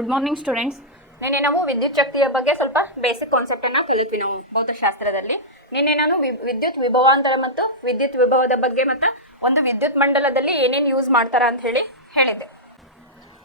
Good morning students. ನಿನ್ನೆ ನಾವು ವಿದ್ಯುತ್ ಶಕ್ತಿಯ ಬಗ್ಗೆ ಸ್ವಲ್ಪ ಬೇಸಿಕ್ ಕಾನ್ಸೆಪ್ಟ್ ಅನ್ನು ಕಲಿತ್ವಿ ನಾವು ಭೌತಶಾಸ್ತ್ರದಲ್ಲಿ. ನಿನ್ನೆ ನಾನು ವಿದ್ಯುತ್ ವಿಭವಾಂತರ ಮತ್ತು ವಿದ್ಯುತ್ ವಿಭವದ ಬಗ್ಗೆ ಮತ್ತು ಒಂದು ವಿದ್ಯುತ್ ಮಂಡಲದಲ್ಲಿ ಏನೇನು ಯೂಸ್ ಮಾಡ್ತಾರ ಅಂತ ಹೇಳಿದ್ದೆ.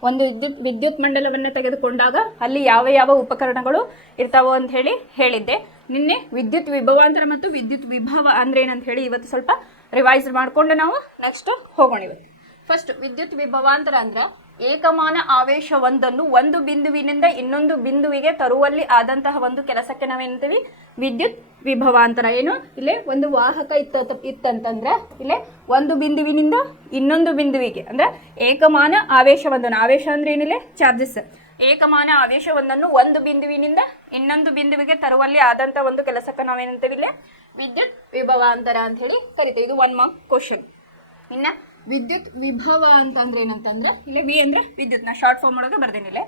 ಒಂದು ವಿದ್ಯುತ್ ಮಂಡಲವನ್ನು ತೆಗೆದುಕೊಂಡಾಗ ಅಲ್ಲಿ ಯಾವ ಯಾವ ಉಪಕರಣಗಳು ಇರ್ತಾವೋ ಅಂತ ಹೇಳಿದ್ದೆ. ನಿನ್ನೆ ವಿದ್ಯುತ್ ವಿಭವಾಂತರ ಮತ್ತು ವಿದ್ಯುತ್ ವಿಭವ ಅಂದ್ರೆ ಏನಂತ ಹೇಳಿ ಇವತ್ತು ಸ್ವಲ್ಪ ರಿವೈಸ್ ಮಾಡಿಕೊಂಡು ನಾವು ನೆಕ್ಸ್ಟ್ ಹೋಗೋಣ. ಇವತ್ತು ಫಸ್ಟ್ ವಿದ್ಯುತ್ ವಿಭವಾಂತರ ಅಂದ್ರೆ ಏಕಮಾನ ಆವೇಶ ಒಂದನ್ನು ಒಂದು ಬಿಂದುವಿನಿಂದ ಇನ್ನೊಂದು ಬಿಂದುವಿಗೆ ತರುವಲ್ಲಿ ಆದಂತಹ ಒಂದು ಕೆಲಸಕ್ಕೆ ನಾವೇನಂತೀವಿ ವಿದ್ಯುತ್ ವಿಭವಾಂತರ. ಏನು ಇಲ್ಲೇ ಒಂದು ವಾಹಕ ಇತ್ತಂತಂದ್ರೆ ಇಲ್ಲೇ ಒಂದು ಬಿಂದುವಿನಿಂದ ಇನ್ನೊಂದು ಬಿಂದುವಿಗೆ ಅಂದ್ರೆ ಏಕಮಾನ ಆವೇಶ ಒಂದನ್ನು, ಆವೇಶ ಅಂದ್ರೆ ಏನಿಲ್ಲ ಚಾರ್ಜಸ್, ಏಕಮಾನ ಆವೇಶ ಒಂದನ್ನು ಒಂದು ಬಿಂದುವಿನಿಂದ ಇನ್ನೊಂದು ಬಿಂದುವಿಗೆ ತರುವಲ್ಲಿ ಆದಂತಹ ಒಂದು ಕೆಲಸಕ್ಕೆ ನಾವೇನಂತೀವಿ ಇಲ್ಲೇ ವಿದ್ಯುತ್ ವಿಭವಾಂತರ ಅಂತ ಹೇಳಿ ಕರಿತೀವಿ. ಇದು 1 ಮಾರ್ಕ್ ಕ್ವಶನ್. ಇನ್ನ ವಿದ್ಯುತ್ ವಿಭವ ಅಂತಂದ್ರೆ ಏನಂತಂದ್ರೆ ಇಲ್ಲಿ ವಿ ಅಂದ್ರೆ ವಿದ್ಯುತ್, ನಾ ಶಾರ್ಟ್ ಫಾರ್ಮ್ ಒಳಗೆ ಬರ್ದೇನಿಲ್ಲ.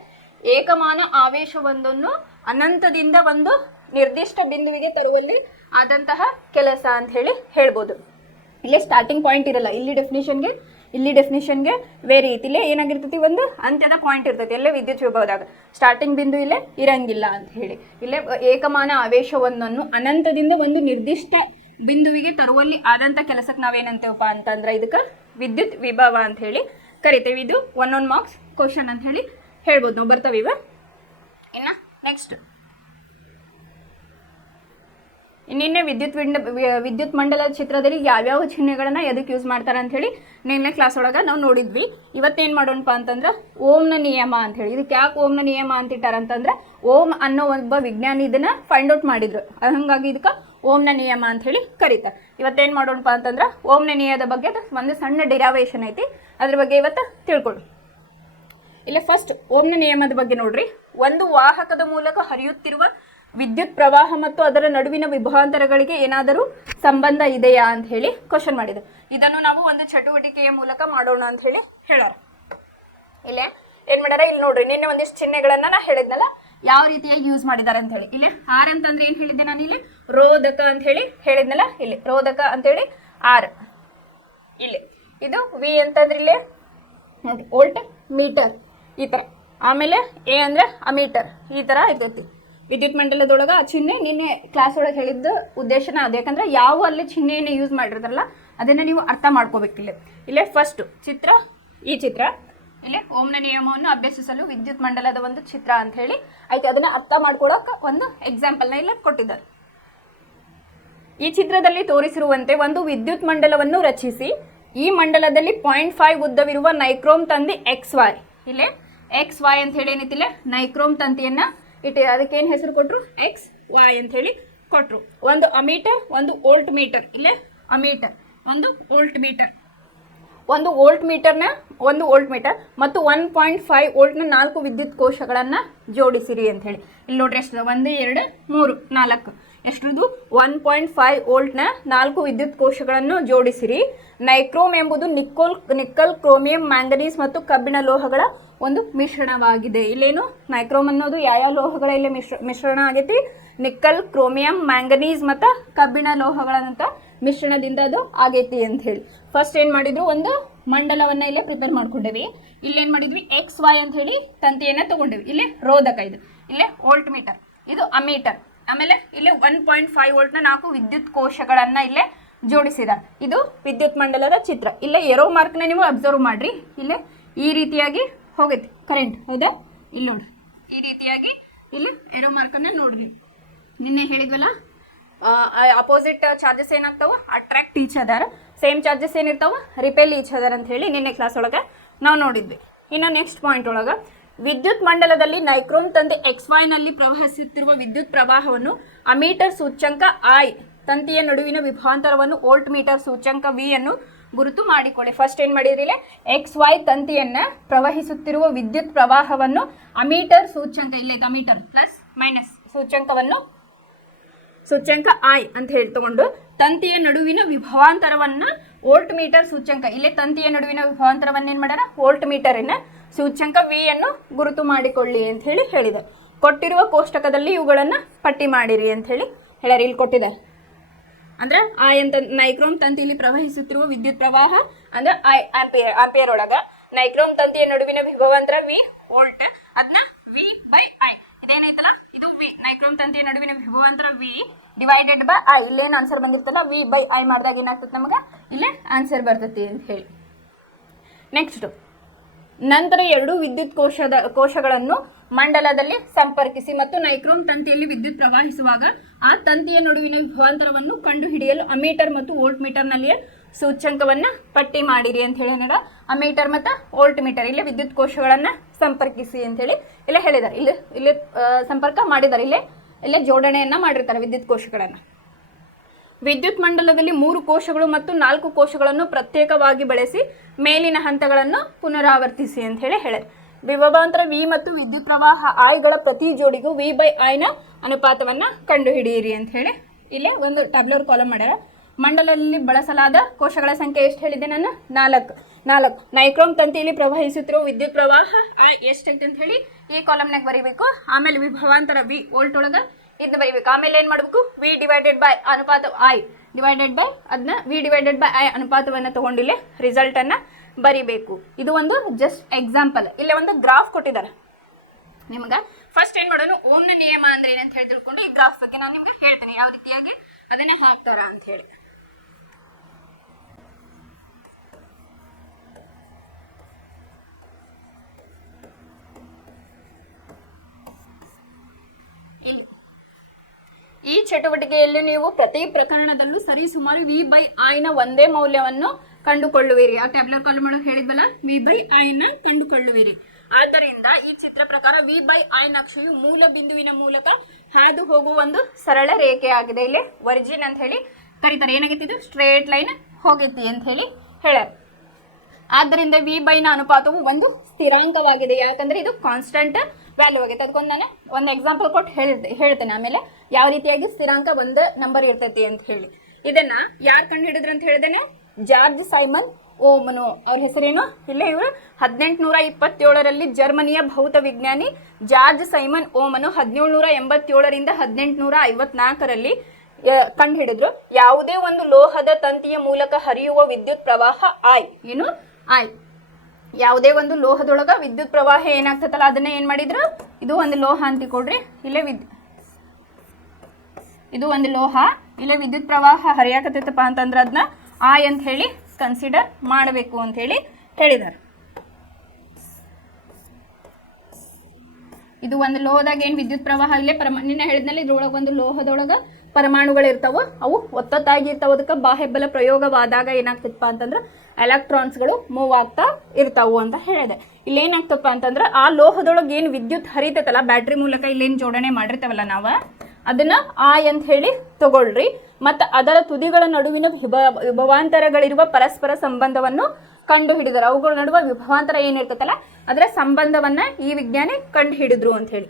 ಏಕಮಾನ ಆವೇಶ ಒಂದನ್ನು ಅನಂತದಿಂದ ಒಂದು ನಿರ್ದಿಷ್ಟ ಬಿಂದುವಿಗೆ ತರುವಲ್ಲಿ ಆದಂತಹ ಕೆಲಸ ಅಂತ ಹೇಳ್ಬೋದು. ಇಲ್ಲೇ ಸ್ಟಾರ್ಟಿಂಗ್ ಪಾಯಿಂಟ್ ಇರಲ್ಲ, ಇಲ್ಲಿ ಡೆಫಿನಿಷನ್ಗೆ ಬೇರೆ ರೀತಿ ಇಲ್ಲೇ ಏನಾಗಿರ್ತೈತಿ, ಒಂದು ಅಂತ್ಯದ ಪಾಯಿಂಟ್ ಇರ್ತೈತಿ. ಎಲ್ಲೇ ವಿದ್ಯುತ್ ವಿಭವದಾಗ ಸ್ಟಾರ್ಟಿಂಗ್ ಬಿಂದು ಇಲ್ಲೇ ಇರಂಗಿಲ್ಲ ಅಂತ ಹೇಳಿ ಇಲ್ಲೇ ಏಕಮಾನ ಆವೇಶ ಒಂದನ್ನು ಅನಂತದಿಂದ ಒಂದು ನಿರ್ದಿಷ್ಟ ಬಿಂದುವಿಗೆ ತರುವಲ್ಲಿ ಆದಂಥ ಕೆಲಸಕ್ಕೆ ನಾವೇನಂತೇವಪ್ಪ ಅಂತಂದ್ರೆ ಇದಕ್ಕೆ ವಿದ್ಯುತ್ ವಿಭವ ಅಂತ ಹೇಳಿ ಕರಿತೇವೆ. ಇದು 1 ಮಾರ್ಕ್ಸ್ ಕ್ವಶನ್ ಅಂತ ಹೇಳ್ಬೋದು ನಾವು. ಬರ್ತವೆ ಇವ. ಇನ್ನು ನೆಕ್ಸ್ಟ್ ನಿನ್ನೆ ವಿದ್ಯುತ್ ಮಂಡಲದ ಚಿತ್ರದಲ್ಲಿ ಯಾವ್ಯಾವ ಚಿಹ್ನೆಗಳನ್ನ ಎದಕ್ಕೆ ಯೂಸ್ ಮಾಡ್ತಾರೆ ಅಂತ ಹೇಳಿ ನಿನ್ನೆ ಕ್ಲಾಸ್ ಒಳಗೆ ನಾವು ನೋಡಿದ್ವಿ. ಇವತ್ತೇನು ಮಾಡೋಣಪ್ಪ ಅಂತಂದ್ರೆ ಓಮ್ನ ನಿಯಮ ಅಂತ ಹೇಳಿ. ಇದಕ್ಕೆ ಯಾಕೆ ಓಮ್ನ ನಿಯಮ ಅಂತಿಟ್ಟಾರಂತಂದ್ರೆ ಓಮ್ ಅನ್ನೋ ಒಬ್ಬ ವಿಜ್ಞಾನಿ ಇದನ್ನ ಫೈಂಡ್ ಔಟ್ ಮಾಡಿದ್ರು, ಹಂಗಾಗಿ ಇದಕ್ಕೆ ಓಮ್ನ ನಿಯಮ ಅಂತ ಹೇಳಿ ಕರೀತಾರೆ. ಇವತ್ತೇನು ಮಾಡೋಣಪ್ಪ ಅಂತಂದ್ರೆ ಓಮ್ನ ನಿಯಮದ ಬಗ್ಗೆ ಒಂದು ಸಣ್ಣ ಡಿರಾವೇಷನ್ ಐತಿ, ಅದ್ರ ಬಗ್ಗೆ ಇವತ್ತು ತಿಳ್ಕೊಳ್ಳಿ. ಇಲ್ಲ ಫಸ್ಟ್ ಓಮ್ನ ನಿಯಮದ ಬಗ್ಗೆ ನೋಡ್ರಿ. ಒಂದು ವಾಹಕದ ಮೂಲಕ ಹರಿಯುತ್ತಿರುವ ವಿದ್ಯುತ್ ಪ್ರವಾಹ ಮತ್ತು ಅದರ ನಡುವಿನ ವಿಭವಾಂತರಗಳಿಗೆ ಏನಾದರೂ ಸಂಬಂಧ ಇದೆಯಾ ಅಂತ ಹೇಳಿ ಕ್ವಶನ್ ಮಾಡಿದೆ. ಇದನ್ನು ನಾವು ಒಂದು ಚಟುವಟಿಕೆಯ ಮೂಲಕ ಮಾಡೋಣ ಅಂತ ಹೇಳಾರ. ಇಲ್ಲೇ ಏನ್ ಮಾಡ್ಯಾರ, ಇಲ್ಲಿ ನೋಡ್ರಿ ನಿನ್ನೆ ಒಂದಿಷ್ಟು ಚಿಹ್ನೆಗಳನ್ನ ನಾ ಹೇಳಿದ್ನಲ್ಲ ಯಾವ ರೀತಿಯಾಗಿ ಯೂಸ್ ಮಾಡಿದಾರೆ ಅಂತ ಹೇಳಿ. ಇಲ್ಲಿ ಆರ್ ಅಂತಂದ್ರೆ ಏನ್ ಹೇಳಿದ್ದೆ ನಾನು, ಇಲ್ಲಿ ರೋಧಕ ಅಂತ ಹೇಳಿದ್ನಲ್ಲ, ಇಲ್ಲಿ ರೋಧಕ ಅಂತ ಹೇಳಿ ಆರ್. ಇಲ್ಲಿ ಇದು ವಿ ಅಂತಂದ್ರೆ ಇಲ್ಲಿ ನೋಡಿ ವೋಲ್ಟ್ ಮೀಟರ್ ಈ ತರ. ಆಮೇಲೆ ಎ ಅಂದ್ರೆ ಅಮೀಟರ್ ಈ ತರ ಇರ್ತೈತಿ ವಿದ್ಯುತ್ ಮಂಡಲದೊಳಗೆ. ಆ ಚಿಹ್ನೆ ನಿನ್ನೆ ಕ್ಲಾಸ್ ಒಳಗೆ ಹೇಳಿದ್ದ ಉದ್ದೇಶನ ಅದು, ಯಾಕಂದ್ರೆ ಯಾವ ಅಲ್ಲಿ ಚಿಹ್ನೆಯನ್ನು ಯೂಸ್ ಮಾಡಿರ್ತಾರಲ್ಲ ಅದನ್ನ ನೀವು ಅರ್ಥ ಮಾಡ್ಕೋಬೇಕಿಲ್ಲ. ಇಲ್ಲೇ ಫಸ್ಟ್ ಚಿತ್ರ, ಈ ಚಿತ್ರ ಇಲ್ಲಿ ಓಮ್ನ ನಿಯಮವನ್ನು ಅಭ್ಯಸಿಸಲು ವಿದ್ಯುತ್ ಮಂಡಲದ ಒಂದು ಚಿತ್ರ ಅಂತ ಹೇಳಿ ಆಯ್ತು. ಅದನ್ನ ಅರ್ಥ ಮಾಡ್ಕೊಳಕ್ಕೆ ಒಂದು ಎಕ್ಸಾಂಪಲ್ನ ಇಲ್ಲಿ ಕೊಟ್ಟಿದ್ದಾರೆ. ಈ ಚಿತ್ರದಲ್ಲಿ ತೋರಿಸಿರುವಂತೆ ಒಂದು ವಿದ್ಯುತ್ ಮಂಡಲವನ್ನು ರಚಿಸಿ ಈ ಮಂಡಲದಲ್ಲಿ 0.5 ಉದ್ದವಿರುವ ನೈಕ್ರೋಮ್ ತಂತಿ XY, ಇಲ್ಲೇ XY ಅಂತ ಹೇಳಿ ಏನೈತಿಲ್ಲ ನೈಕ್ರೋಮ್ ತಂತಿಯನ್ನ ಇಟ್ಟು ಅದಕ್ಕೇನು ಹೆಸರು ಕೊಟ್ಟರು XY ಅಂತ ಹೇಳಿ ಕೊಟ್ಟರು. ಒಂದು ಅಮೀಟರ್, ಒಂದು ವೋಲ್ಟ್ ಮೀಟರ್, ಇಲ್ಲೇ ಅಮೀಟರ್, ಒಂದು ವೋಲ್ಟ್ ಮೀಟರ್, ಒಂದು ವೋಲ್ಟ್ ಮೀಟರ್ ಮತ್ತು 1.5 ವೋಲ್ಟ್ನ 4 ವಿದ್ಯುತ್ ಕೋಶಗಳನ್ನು ಜೋಡಿಸಿರಿ ಅಂತ ಹೇಳಿ. ಇಲ್ಲಿ ನೋಡ್ರಿ ಎಷ್ಟು, 1 2 3 4 ಎಷ್ಟಿದು 1.5 ವೋಲ್ಟ್ನ 4 ವಿದ್ಯುತ್ ಕೋಶಗಳನ್ನು ಜೋಡಿಸಿರಿ. ನೈಕ್ರೋಮ್ ಎಂಬುದು ನಿಕ್ಕಲ್, ಕ್ರೋಮಿಯಂ, ಮ್ಯಾಂಗನೀಸ್ ಮತ್ತು ಕಬ್ಬಿಣ ಲೋಹಗಳ ಒಂದು ಮಿಶ್ರಣವಾಗಿದೆ. ಇಲ್ಲೇನು ನೈಕ್ರೋಮ್ ಅನ್ನೋದು ಯಾವ ಲೋಹಗಳ ಇಲ್ಲಿ ಮಿಶ್ರಣ ಆಗೈತಿ, ನಿಕ್ಕಲ್, ಕ್ರೋಮಿಯಂ, ಮ್ಯಾಂಗನೀಸ್ ಮತ್ತು ಕಬ್ಬಿಣ ಲೋಹಗಳಂತ ಮಿಶ್ರಣದಿಂದ ಅದು ಆಗೈತಿ ಅಂತ ಹೇಳಿ. ಫಸ್ಟ್ ಏನು ಮಾಡಿದ್ರು, ಒಂದು ಮಂಡಲವನ್ನ ಇಲ್ಲೇ ಪ್ರಿಪೇರ್ ಮಾಡ್ಕೊಂಡೇವಿ. ಇಲ್ಲೇನು ಮಾಡಿದ್ವಿ, XY ಅಂತ ಹೇಳಿ ತಂತಿಯನ್ನ ತಗೊಂಡೇವಿ. ಇಲ್ಲೇ ರೋಧಕ, ಇದು ಇಲ್ಲೇ ವೋಲ್ಟ್ ಮೀಟರ್, ಇದು ಅಮೀಟರ್. ಆಮೇಲೆ ಇಲ್ಲಿ 1.5 ವೋಲ್ಟ್ನ 4 ವಿದ್ಯುತ್ ಕೋಶಗಳನ್ನ ಇಲ್ಲೇ ಜೋಡಿಸಿದ್ದಾರೆ. ಇದು ವಿದ್ಯುತ್ ಮಂಡಲದ ಚಿತ್ರ. ಇಲ್ಲೇ ಎರೋ ಮಾರ್ಕ್ನ ನೀವು ಅಬ್ಸರ್ವ್ ಮಾಡ್ರಿ. ಇಲ್ಲೇ ಈ ರೀತಿಯಾಗಿ ಹೋಗೈತಿ ಕರೆಂಟ್, ಹೌದಾ? ಇಲ್ಲಿ ನೋಡ್ರಿ ಈ ರೀತಿಯಾಗಿ ಇಲ್ಲಿ ಎರೋ ಮಾರ್ಕನ್ನ ನೋಡ್ರಿ. ನಿನ್ನೆ ಹೇಳಿದ್ವಲ್ಲ ಅಪೋಸಿಟ್ ಚಾರ್ಜಸ್ ಏನಾಗ್ತಾವ, attract each other, same charges ಏನಿರ್ತಾವ ರಿಪೆಲ್ ಈಚ್ ಅದರ್ ಅಂತ ಹೇಳಿ ನಿನ್ನೆ ಕ್ಲಾಸ್ ಒಳಗೆ ನಾವು ನೋಡಿದ್ವಿ. ಇನ್ನು ನೆಕ್ಸ್ಟ್ ಪಾಯಿಂಟ್ ಒಳಗೆ ವಿದ್ಯುತ್ ಮಂಡಲದಲ್ಲಿ ನೈಕ್ರೋಮ್ ತಂತಿ XY ನಲ್ಲಿ ಪ್ರವಹಿಸುತ್ತಿರುವ ವಿದ್ಯುತ್ ಪ್ರವಾಹವನ್ನು ಅಮೀಟರ್ ಸೂಚ್ಯಂಕ I, ತಂತಿಯ ನಡುವಿನ ವಿಭವಾಂತರವನ್ನು ವೋಲ್ಟ್ ಮೀಟರ್ ಸೂಚ್ಯಂಕ V ಅನ್ನು ಗುರುತು ಮಾಡಿಕೊಳ್ಳಿ. ಫಸ್ಟ್ ಏನು ಮಾಡಿದ್ರಿ, ಇಲ್ಲಿ XY ತಂತಿಯನ್ನ ಪ್ರವಹಿಸುತ್ತಿರುವ ವಿದ್ಯುತ್ ಪ್ರವಾಹವನ್ನು ಅಮೀಟರ್ ಸೂಚ್ಯಂಕ, ಇಲ್ಲೇ ಅಮೀಟರ್ ಪ್ಲಸ್ ಮೈನಸ್ ಸೂಚ್ಯಂಕ I ಅಂತ ಹೇಳಿ ತಗೊಂಡು ತಂತಿಯ ನಡುವಿನ ವಿಭವಾಂತರವನ್ನ ವೋಲ್ಟ್ ಮೀಟರ್ ಸೂಚ್ಯಂಕ, ಇಲ್ಲೇ ತಂತಿಯ ನಡುವಿನ ವಿಭವಾಂತರವನ್ನ ಏನ್ ಮಾಡ್ಯಾರ ವೋಲ್ಟ್ ಮೀಟರಿನ ಸೂಚ್ಯಂಕ V ಅನ್ನು ಗುರುತು ಮಾಡಿಕೊಳ್ಳಿ ಅಂತ ಹೇಳಿದೆ. ಕೊಟ್ಟಿರುವ ಕೋಷ್ಟಕದಲ್ಲಿ ಇವುಗಳನ್ನ ಪಟ್ಟಿ ಮಾಡಿರಿ ಅಂತ ಹೇಳ್ಯಾರ. ಇಲ್ಲಿ ಕೊಟ್ಟಿದೆ ಅಂದ್ರೆ I ಅಂತ ನೈಕ್ರೋಮ್ ತಂತಿಯಲ್ಲಿ ಪ್ರವಹಿಸುತ್ತಿರುವ ವಿದ್ಯುತ್ ಪ್ರವಾಹ ಅಂದ್ರೆ I ಆಂಪಿಯರ್ ಒಳಗ ನೈಕ್ರೋಮ್ ತಂತಿಯ ನಡುವಿನ ವಿಭವಾಂತರ V ವೋಲ್ಟ್, ಅದನ್ನ ತಂತಿಯ ನಡುವಿನ ವಿಭವಾಂತರ ವಿ ಡಿವೈಡೆಡ್ ಬೈ ಐ. ಇಲ್ಲೇನು ಆನ್ಸರ್ ಬಂದಿರ್ತಲ್ಲ ವಿ ಬೈ ಐ ಮಾಡಿದಾಗ ಏನಾಗ್ತದೆ ನಮಗೆ ಇಲ್ಲೇ ಆನ್ಸರ್ ಬರ್ತೈತಿ ಅಂತ ಹೇಳಿ. ನೆಕ್ಸ್ಟ್, ನಂತರ ಎರಡು ವಿದ್ಯುತ್ ಕೋಶಗಳನ್ನು ಮಂಡಲದಲ್ಲಿ ಸಂಪರ್ಕಿಸಿ ಮತ್ತು ನೈಕ್ರೋಮ್ ತಂತಿಯಲ್ಲಿ ವಿದ್ಯುತ್ ಪ್ರವಾಹಿಸುವಾಗ ಆ ತಂತಿಯ ನಡುವಿನ ವಿಭವಾಂತರವನ್ನು ಕಂಡುಹಿಡಿಯಲು ಅಮೀಟರ್ ಮತ್ತು ವೋಲ್ಟ್ ಮೀಟರ್ನಲ್ಲಿಯ ಸೂಚ್ಯಂಕವನ್ನು ಪಟ್ಟಿ ಮಾಡಿರಿ ಅಂತ ಹೇಳಿ ಏನಾರ ಅಮೀಟರ್ ಮತ್ತು ವೋಲ್ಟ್ ಮೀಟರ್ ಇಲ್ಲಿ ವಿದ್ಯುತ್ ಕೋಶಗಳನ್ನು ಸಂಪರ್ಕಿಸಿ ಅಂತ ಹೇಳಿ ಇಲ್ಲೇ ಹೇಳಿದ್ದಾರೆ. ಇಲ್ಲಿ ಸಂಪರ್ಕ ಮಾಡಿದ್ದಾರೆ, ಇಲ್ಲೇ ಜೋಡಣೆಯನ್ನ ಮಾಡಿರ್ತಾರೆ ವಿದ್ಯುತ್ ಕೋಶಗಳನ್ನು. ವಿದ್ಯುತ್ ಮಂಡಲದಲ್ಲಿ 3 ಕೋಶಗಳು ಮತ್ತು 4 ಕೋಶಗಳನ್ನು ಪ್ರತ್ಯೇಕವಾಗಿ ಬಳಸಿ ಮೇಲಿನ ಹಂತಗಳನ್ನು ಪುನರಾವರ್ತಿಸಿ ಅಂತ ಹೇಳಿ ವಿಭವಾಂತರ ವಿ ಮತ್ತು ವಿದ್ಯುತ್ ಪ್ರವಾಹ ಐಗಳ ಪ್ರತಿ ಜೋಡಿಗೂ ವಿ ಬೈ ಐನ ಅನುಪಾತವನ್ನ ಕಂಡುಹಿಡಿಯಿರಿ ಅಂತ ಹೇಳಿ ಇಲ್ಲೇ ಒಂದು ಟ್ಯಾಬ್ಲರ್ ಕಾಲಮ್ ಮಾಡ್ಯಾರ. ಮಂಡಲದಲ್ಲಿ ಬಳಸಲಾದ ಕೋಶಗಳ ಸಂಖ್ಯೆ ಎಷ್ಟು ಹೇಳಿದೆ ನಾನು? 4. ನೈಕ್ರೋಮ್ ತಂತಿಯಲ್ಲಿ ಪ್ರವಹಿಸುತ್ತಿರುವ ವಿದ್ಯುತ್ ಪ್ರವಾಹ ಐ ಎಷ್ಟೈತೆ ಅಂತ ಹೇಳಿ ಈ ಕಾಲಮ್ನಾಗ ಬರೀಬೇಕು. ಆಮೇಲೆ ವಿಭವಾಂತರ ವಿ ವೋಲ್ಟ್ ಒಳಗ ಇದನ್ನ ಬರೀಬೇಕು. ಆಮೇಲೆ ಏನ್ ಮಾಡ್ಬೇಕು? ವಿ ಡಿವೈಡೆಡ್ ಬೈ ಅನುಪಾತ ಐ ಡಿವೈಡೆಡ್ ಬೈ ಅದನ್ನ ವಿ ಡಿವೈಡೆಡ್ ಬೈ ಐ ಅನುಪಾತವನ್ನ ತಗೊಂಡಿಲ್ಲ ರಿಸಲ್ಟ್ ಅನ್ನ ಬರಿಬೇಕು. ಇದು ಒಂದು ಜಸ್ಟ್ ಎಕ್ಸಾಂಪಲ್. ಇಲ್ಲೇ ಒಂದು ಗ್ರಾಫ್ ಕೊಟ್ಟಿದ್ದಾರೆ ನಿಮ್ಗೆ. ಫಸ್ಟ್ ಏನ್ ಮಾಡೋಣ, ಓಮ್ನ ನಿಯಮ ಅಂದ್ರೆ ಏನಂತ ಹೇಳಿ ತಿಳ್ಕೊಂಡು ಈ ಗ್ರಾಫ್ ಬಗ್ಗೆ ನಾನು ನಿಮ್ಗೆ ಹೇಳ್ತೇನೆ ಯಾವ ರೀತಿಯಾಗಿ ಅದನ್ನ ಹಾಕ್ತಾರ ಅಂತ ಹೇಳಿ. ಇಲ್ಲಿ ಈ ಚಟುವಟಿಕೆಯಲ್ಲಿ ನೀವು ಪ್ರತಿ ಪ್ರಕರಣದಲ್ಲೂ ಸರಿಸುಮಾರು ವಿ ಬೈ ಐನ ಒಂದೇ ಮೌಲ್ಯವನ್ನು ಕಂಡುಕೊಳ್ಳುವಿರಿ. ಆ ಟ್ಯಾಬ್ಲೆಟ್ ಕಾಲಮ್ ಒಳಗೆ ಹೇಳಿದ್ವಲ್ಲ ವಿ ಬೈ ಐನ ಕಂಡುಕೊಳ್ಳುವಿರಿ. ಆದ್ದರಿಂದ ಈ ಚಿತ್ರ ಪ್ರಕಾರ ವಿ ಬೈ ಐ ನಕ್ಷೆಯು ಮೂಲ ಬಿಂದುವಿನ ಮೂಲಕ ಹಾದು ಹೋಗುವ ಒಂದು ಸರಳ ರೇಖೆ ಆಗಿದೆ. ಇಲ್ಲಿ ಒರಿಜಿನ್ ಅಂತ ಹೇಳಿ ಕರೀತಾರೆ. ಏನಾಗೈತಿ? ಇದು ಸ್ಟ್ರೇಟ್ ಲೈನ್ ಹೋಗೈತಿ ಅಂತ ಹೇಳಿ ಹೇಳ್ಯಾರ. ಆದ್ದರಿಂದ ವಿ ಬೈನ ಅನುಪಾತವು ಒಂದು ಸ್ಥಿರಾಂಕವಾಗಿದೆ, ಯಾಕಂದ್ರೆ ಇದು ಕಾನ್ಸ್ಟಂಟ್ ವ್ಯಾಲ್ಯೂ ಆಗೈತೆ. ಅದಕ್ಕೊಂದು ನಾನು ಒಂದು ಎಕ್ಸಾಂಪಲ್ ಕೊಟ್ಟು ಹೇಳ್ತೇನೆ ಆಮೇಲೆ ಯಾವ ರೀತಿಯಾಗಿ ಸ್ಥಿರಾಂಕ ಒಂದು ನಂಬರ್ ಇರ್ತೈತಿ ಅಂತ ಹೇಳಿ. ಇದನ್ನ ಯಾರು ಕಂಡು ಹಿಡಿದ್ರು ಅಂತ ಹೇಳಿದೇನೆ? George Simon ಓಮನು. ಅವ್ರ ಹೆಸರೇನು? ಇಲ್ಲೇ ಇವರು 1827ರಲ್ಲಿ ಜರ್ಮನಿಯ ಭೌತ ವಿಜ್ಞಾನಿ ಜಾರ್ಜ್ ಸೈಮನ್ ಓಮನು 1787ರಿಂದ 1854ರಲ್ಲಿ ಕಂಡು ಹಿಡಿದ್ರು. ಯಾವುದೇ ಒಂದು ಲೋಹದ ತಂತಿಯ ಮೂಲಕ ಹರಿಯುವ ವಿದ್ಯುತ್ ಪ್ರವಾಹ ಐ ಏನು ಐ ಯಾವುದೇ ಒಂದು ಲೋಹದೊಳಗ ವಿದ್ಯುತ್ ಪ್ರವಾಹ ಏನಾಗ್ತದಲ್ಲ ಅದನ್ನ ಏನ್ ಮಾಡಿದ್ರು, ಇದು ಒಂದು ಲೋಹ ಅಂತ ಕೊಡ್ರಿ. ಇಲ್ಲೇ ಇದು ಒಂದು ಲೋಹ, ಇಲ್ಲೇ ವಿದ್ಯುತ್ ಪ್ರವಾಹ ಹರಿಯಾಕತ್ತೈತಪ್ಪ ಅಂತಂದ್ರೆ ಅದನ್ನ ಐ ಅಂತ ಹೇಳಿ ಕನ್ಸಿಡರ್ ಮಾಡಬೇಕು ಅಂತ ಹೇಳಿ ಹೇಳಿದ್ದಾರೆ. ಇದು ಒಂದು ಲೋಹದಾಗ ಏನ್ ವಿದ್ಯುತ್ ಪ್ರವಾಹ ಇಲ್ಲೇ ನಿನ್ನೆ ಹೇಳಿದ್ನಲ್ಲಿ ಇದ್ರೊಳಗ ಒಂದು ಲೋಹದೊಳಗ ಪರಮಾಣುಗಳು ಇರ್ತಾವ, ಅವು ಒತ್ತೊತ್ತಾಗಿ ಇರ್ತಾವ. ಅದಕ್ಕೆ ಬಾಹ್ಯಬಲ ಪ್ರಯೋಗವಾದಾಗ ಏನಾಗ್ತಪ್ಪ ಅಂತಂದ್ರೆ ಎಲೆಕ್ಟ್ರಾನ್ಸ್ಗಳು ಮೂವ್ ಆಗ್ತಾ ಇರ್ತಾವು ಅಂತ ಹೇಳಿದೆ. ಇಲ್ಲಿ ಏನಾಗ್ತಪ್ಪ ಅಂತಂದ್ರೆ ಆ ಲೋಹದೊಳಗೆ ಏನು ವಿದ್ಯುತ್ ಹರಿತೈತಲ್ಲ ಬ್ಯಾಟ್ರಿ ಮೂಲಕ ಇಲ್ಲೇನು ಜೋಡಣೆ ಮಾಡಿರ್ತೇವಲ್ಲ ನಾವು ಅದನ್ನ ಐ ಅಂತ ಹೇಳಿ ತಗೊಳ್ರಿ. ಮತ್ತು ಅದರ ತುದಿಗಳ ನಡುವಿನ ವಿಭವಾಂತರಗಳಿರುವ ಪರಸ್ಪರ ಸಂಬಂಧವನ್ನು ಕಂಡು ಹಿಡಿದರು. ಅವುಗಳ ನಡುವೆ ವಿಭವಾಂತರ ಏನಿರ್ತೈತಲ್ಲ ಅದರ ಸಂಬಂಧವನ್ನ ಈ ವಿಜ್ಞಾನಿ ಕಂಡು ಹಿಡಿದ್ರು ಅಂತ ಹೇಳಿ.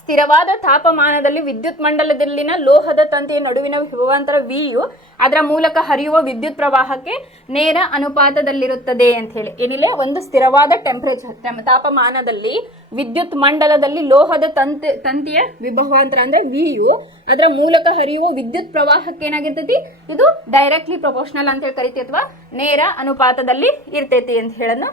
ಸ್ಥಿರವಾದ ತಾಪಮಾನದಲ್ಲಿ ವಿದ್ಯುತ್ ಮಂಡಲದಲ್ಲಿನ ಲೋಹದ ತಂತಿಯ ನಡುವಿನ ವಿಭವಾಂತರ ವಿಯು ಅದರ ಮೂಲಕ ಹರಿಯುವ ವಿದ್ಯುತ್ ಪ್ರವಾಹಕ್ಕೆ ನೇರ ಅನುಪಾತದಲ್ಲಿರುತ್ತದೆ ಅಂತ ಹೇಳಿ. ಏನಿಲ್ಲ, ಒಂದು ಸ್ಥಿರವಾದ ಟೆಂಪರೇಚರ್ ತಾಪಮಾನದಲ್ಲಿ ವಿದ್ಯುತ್ ಮಂಡಲದಲ್ಲಿ ಲೋಹದ ತಂತಿಯ ವಿಭವಾಂತರ ಅಂದ್ರೆ ವಿಯು ಅದರ ಮೂಲಕ ಹರಿಯುವ ವಿದ್ಯುತ್ ಪ್ರವಾಹಕ್ಕೆ ಏನಾಗಿರ್ತೈತಿ, ಇದು ಡೈರೆಕ್ಟ್ಲಿ ಪ್ರಪೋರ್ಷನಲ್ ಅಂತ ಹೇಳಿ ಕರಿತೀವಿ, ಅಥವಾ ನೇರ ಅನುಪಾತದಲ್ಲಿ ಇರ್ತೈತಿ ಅಂತ ಹೇಳನ್ನು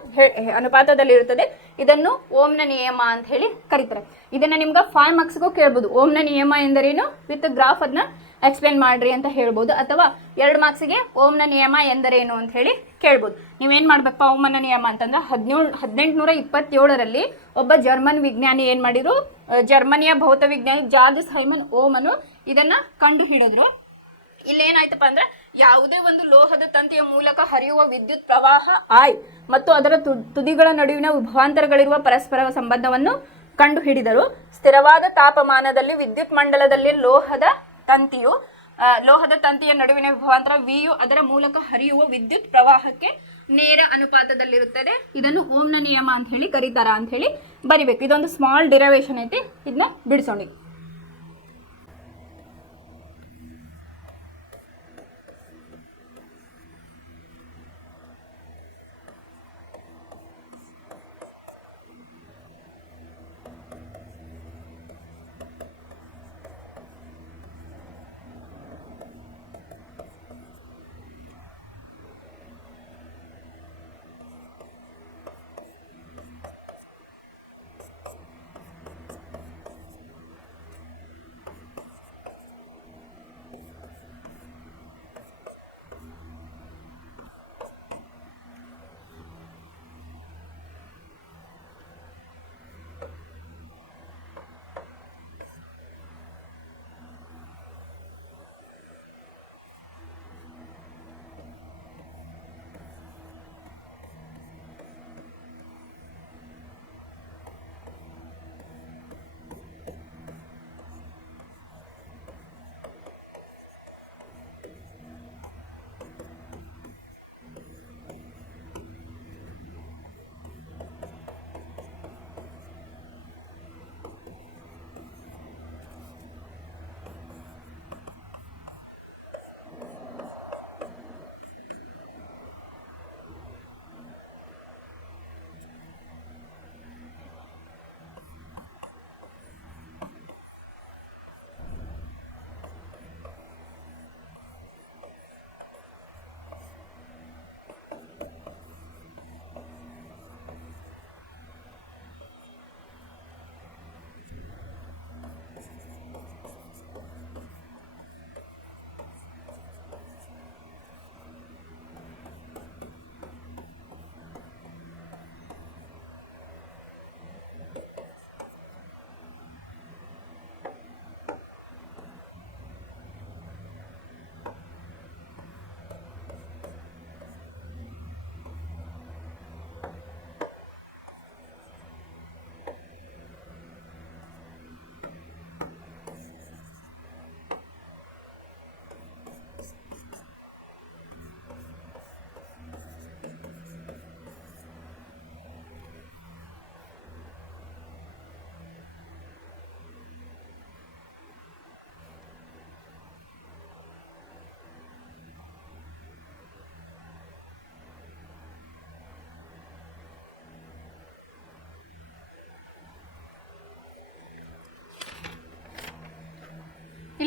ಅನುಪಾತದಲ್ಲಿ ಇರ್ತದೆ. ಇದನ್ನು ಓಮ್ನ ನಿಯಮ ಅಂತ ಹೇಳಿ ಕರೀತಾರೆ. ಇದನ್ನ ನಿಮ್ಗೆ 5 ಮಾರ್ಕ್ಸ್ಗೂ ಕೇಳ್ಬೋದು. ಓಮ್ನ ನಿಯಮ ಎಂದರೇನು ವಿತ್ ಗ್ರಾಫ್ ಅದನ್ನ ಎಕ್ಸ್ಪ್ಲೇನ್ ಮಾಡ್ರಿ ಅಂತ ಹೇಳ್ಬೋದು, ಅಥವಾ 2 ಮಾರ್ಕ್ಸಿಗೆ ಓಮ್ನ ನಿಯಮ ಎಂದರೇನು ಅಂತ ಹೇಳಿ ಕೇಳ್ಬೋದು. ನೀವೇನ್ ಮಾಡ್ಬೇಕಪ್ಪ ಓಮ್ನ ನಿಯಮ ಅಂತಂದ್ರೆ 1827ರಲ್ಲಿ ಒಬ್ಬ ಜರ್ಮನ್ ವಿಜ್ಞಾನಿ ಏನ್ ಮಾಡಿದ್ರು, ಜರ್ಮನಿಯ ಭೌತ ವಿಜ್ಞಾನಿ ಜಾರ್ಜ್ ಸೈಮನ್ ಓಮನು ಇದನ್ನ ಕಂಡು ಹಿಡಿದ್ರು. ಇಲ್ಲೇನಾಯ್ತಪ್ಪ ಅಂದ್ರೆ ಯಾವುದೇ ಒಂದು ಲೋಹದ ತಂತಿಯ ಮೂಲಕ ಹರಿಯುವ ವಿದ್ಯುತ್ ಪ್ರವಾಹ ಐ ಮತ್ತು ಅದರ ತುದಿಗಳ ನಡುವಿನ ವಿಭವಾಂತರಗಳಿರುವ ಪರಸ್ಪರ ಸಂಬಂಧವನ್ನು ಕಂಡು ಹಿಡಿದರು. ಸ್ಥಿರವಾದ ತಾಪಮಾನದಲ್ಲಿ ವಿದ್ಯುತ್ ಮಂಡಲದಲ್ಲಿ ಲೋಹದ ತಂತಿಯ ನಡುವಿನ ವಿಭವಾಂತರ ವಿಯು ಅದರ ಮೂಲಕ ಹರಿಯುವ ವಿದ್ಯುತ್ ಪ್ರವಾಹಕ್ಕೆ ನೇರ ಅನುಪಾತದಲ್ಲಿರುತ್ತದೆ. ಇದನ್ನು ಓಮ್ನ ನಿಯಮ ಅಂತ ಹೇಳಿ ಕರೀತಾರ ಅಂತ ಹೇಳಿ ಬರಿಬೇಕು. ಇದೊಂದು ಸ್ಮಾಲ್ ಡಿರೈವೇಶನ್ ಐತಿ, ಇದನ್ನ ಬಿಡಿಸೋಣ.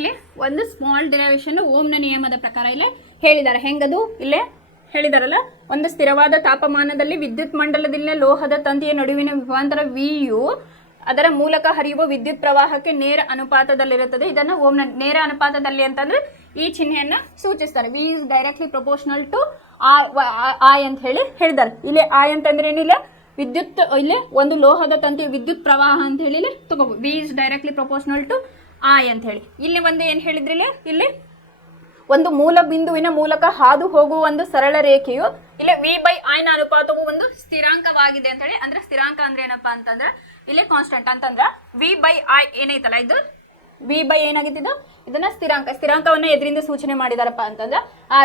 ಇಲ್ಲಿ ಒಂದು ಸ್ಮಾಲ್ ಡೆರಿವೇಶನ್ ಓಮ್ನ ನಿಯಮದ ಪ್ರಕಾರ ಇಲ್ಲೇ ಹೇಳಿದ್ದಾರೆ. ಹೆಂಗದು ಇಲ್ಲೇ ಹೇಳಿದಾರಲ್ಲ, ಒಂದು ಸ್ಥಿರವಾದ ತಾಪಮಾನದಲ್ಲಿ ವಿದ್ಯುತ್ ಮಂಡಲದಿಂದ ಲೋಹದ ತಂತಿಯ ನಡುವಿನ ವಿಭವಾಂತರ ವಿಯು ಅದರ ಮೂಲಕ ಹರಿಯುವ ವಿದ್ಯುತ್ ಪ್ರವಾಹಕ್ಕೆ ನೇರ ಅನುಪಾತದಲ್ಲಿರುತ್ತದೆ. ಇದನ್ನು ಓಮ್ನ ನೇರ ಅನುಪಾತದಲ್ಲಿ ಅಂತಂದ್ರೆ ಈ ಚಿಹ್ನೆಯನ್ನ ಸೂಚಿಸ್ತಾರೆ. V is directly proportional to I ಅಂತ ಹೇಳಿ ಹೇಳಿದ್ದಾರೆ. ಇಲ್ಲಿ ಐ ಅಂತಂದ್ರೆ ಏನಿಲ್ಲ, ವಿದ್ಯುತ್ ಇಲ್ಲಿ ಒಂದು ಲೋಹದ ತಂತಿ ವಿದ್ಯುತ್ ಪ್ರವಾಹ ಅಂತ ಹೇಳಿ ಇಲ್ಲಿ ತಗೋಬಹುದು. V is directly proportional to I ಅಂತ ಹೇಳಿ. ಇಲ್ಲಿ ಒಂದು ಏನು ಹೇಳಿದ್ರಿಲ್ಲ, ಇಲ್ಲಿ ಒಂದು ಮೂಲ ಬಿಂದುವಿನ ಮೂಲಕ ಹಾದು ಹೋಗುವ ಒಂದು ಸರಳ ರೇಖೆಯು ಇಲ್ಲಿ ವಿ ಬೈ ಐನ ಅನುಪಾತವು ಒಂದು ಸ್ಥಿರಾಂಕವಾಗಿದೆ ಅಂತ ಹೇಳಿ. ಅಂದ್ರೆ ಸ್ಥಿರಾಂಕ ಅಂದ್ರೆ ಏನಪ್ಪಾ ಅಂತಂದ್ರೆ ಇಲ್ಲಿ ಕಾನ್ಸ್ಟೆಂಟ್ ಅಂತಂದ್ರ ವಿ ಬೈ ಐ ಏನೈತಲ್ಲ, ಇದು ವಿ ಬೈ ಏನಾಗಿದ್ದು ಇದನ್ನ ಸ್ಥಿರಾಂಕವನ್ನ ಎದರಿಂದ ಸೂಚನೆ ಮಾಡಿದಾರಪ್ಪ ಅಂತಂದ್ರೆ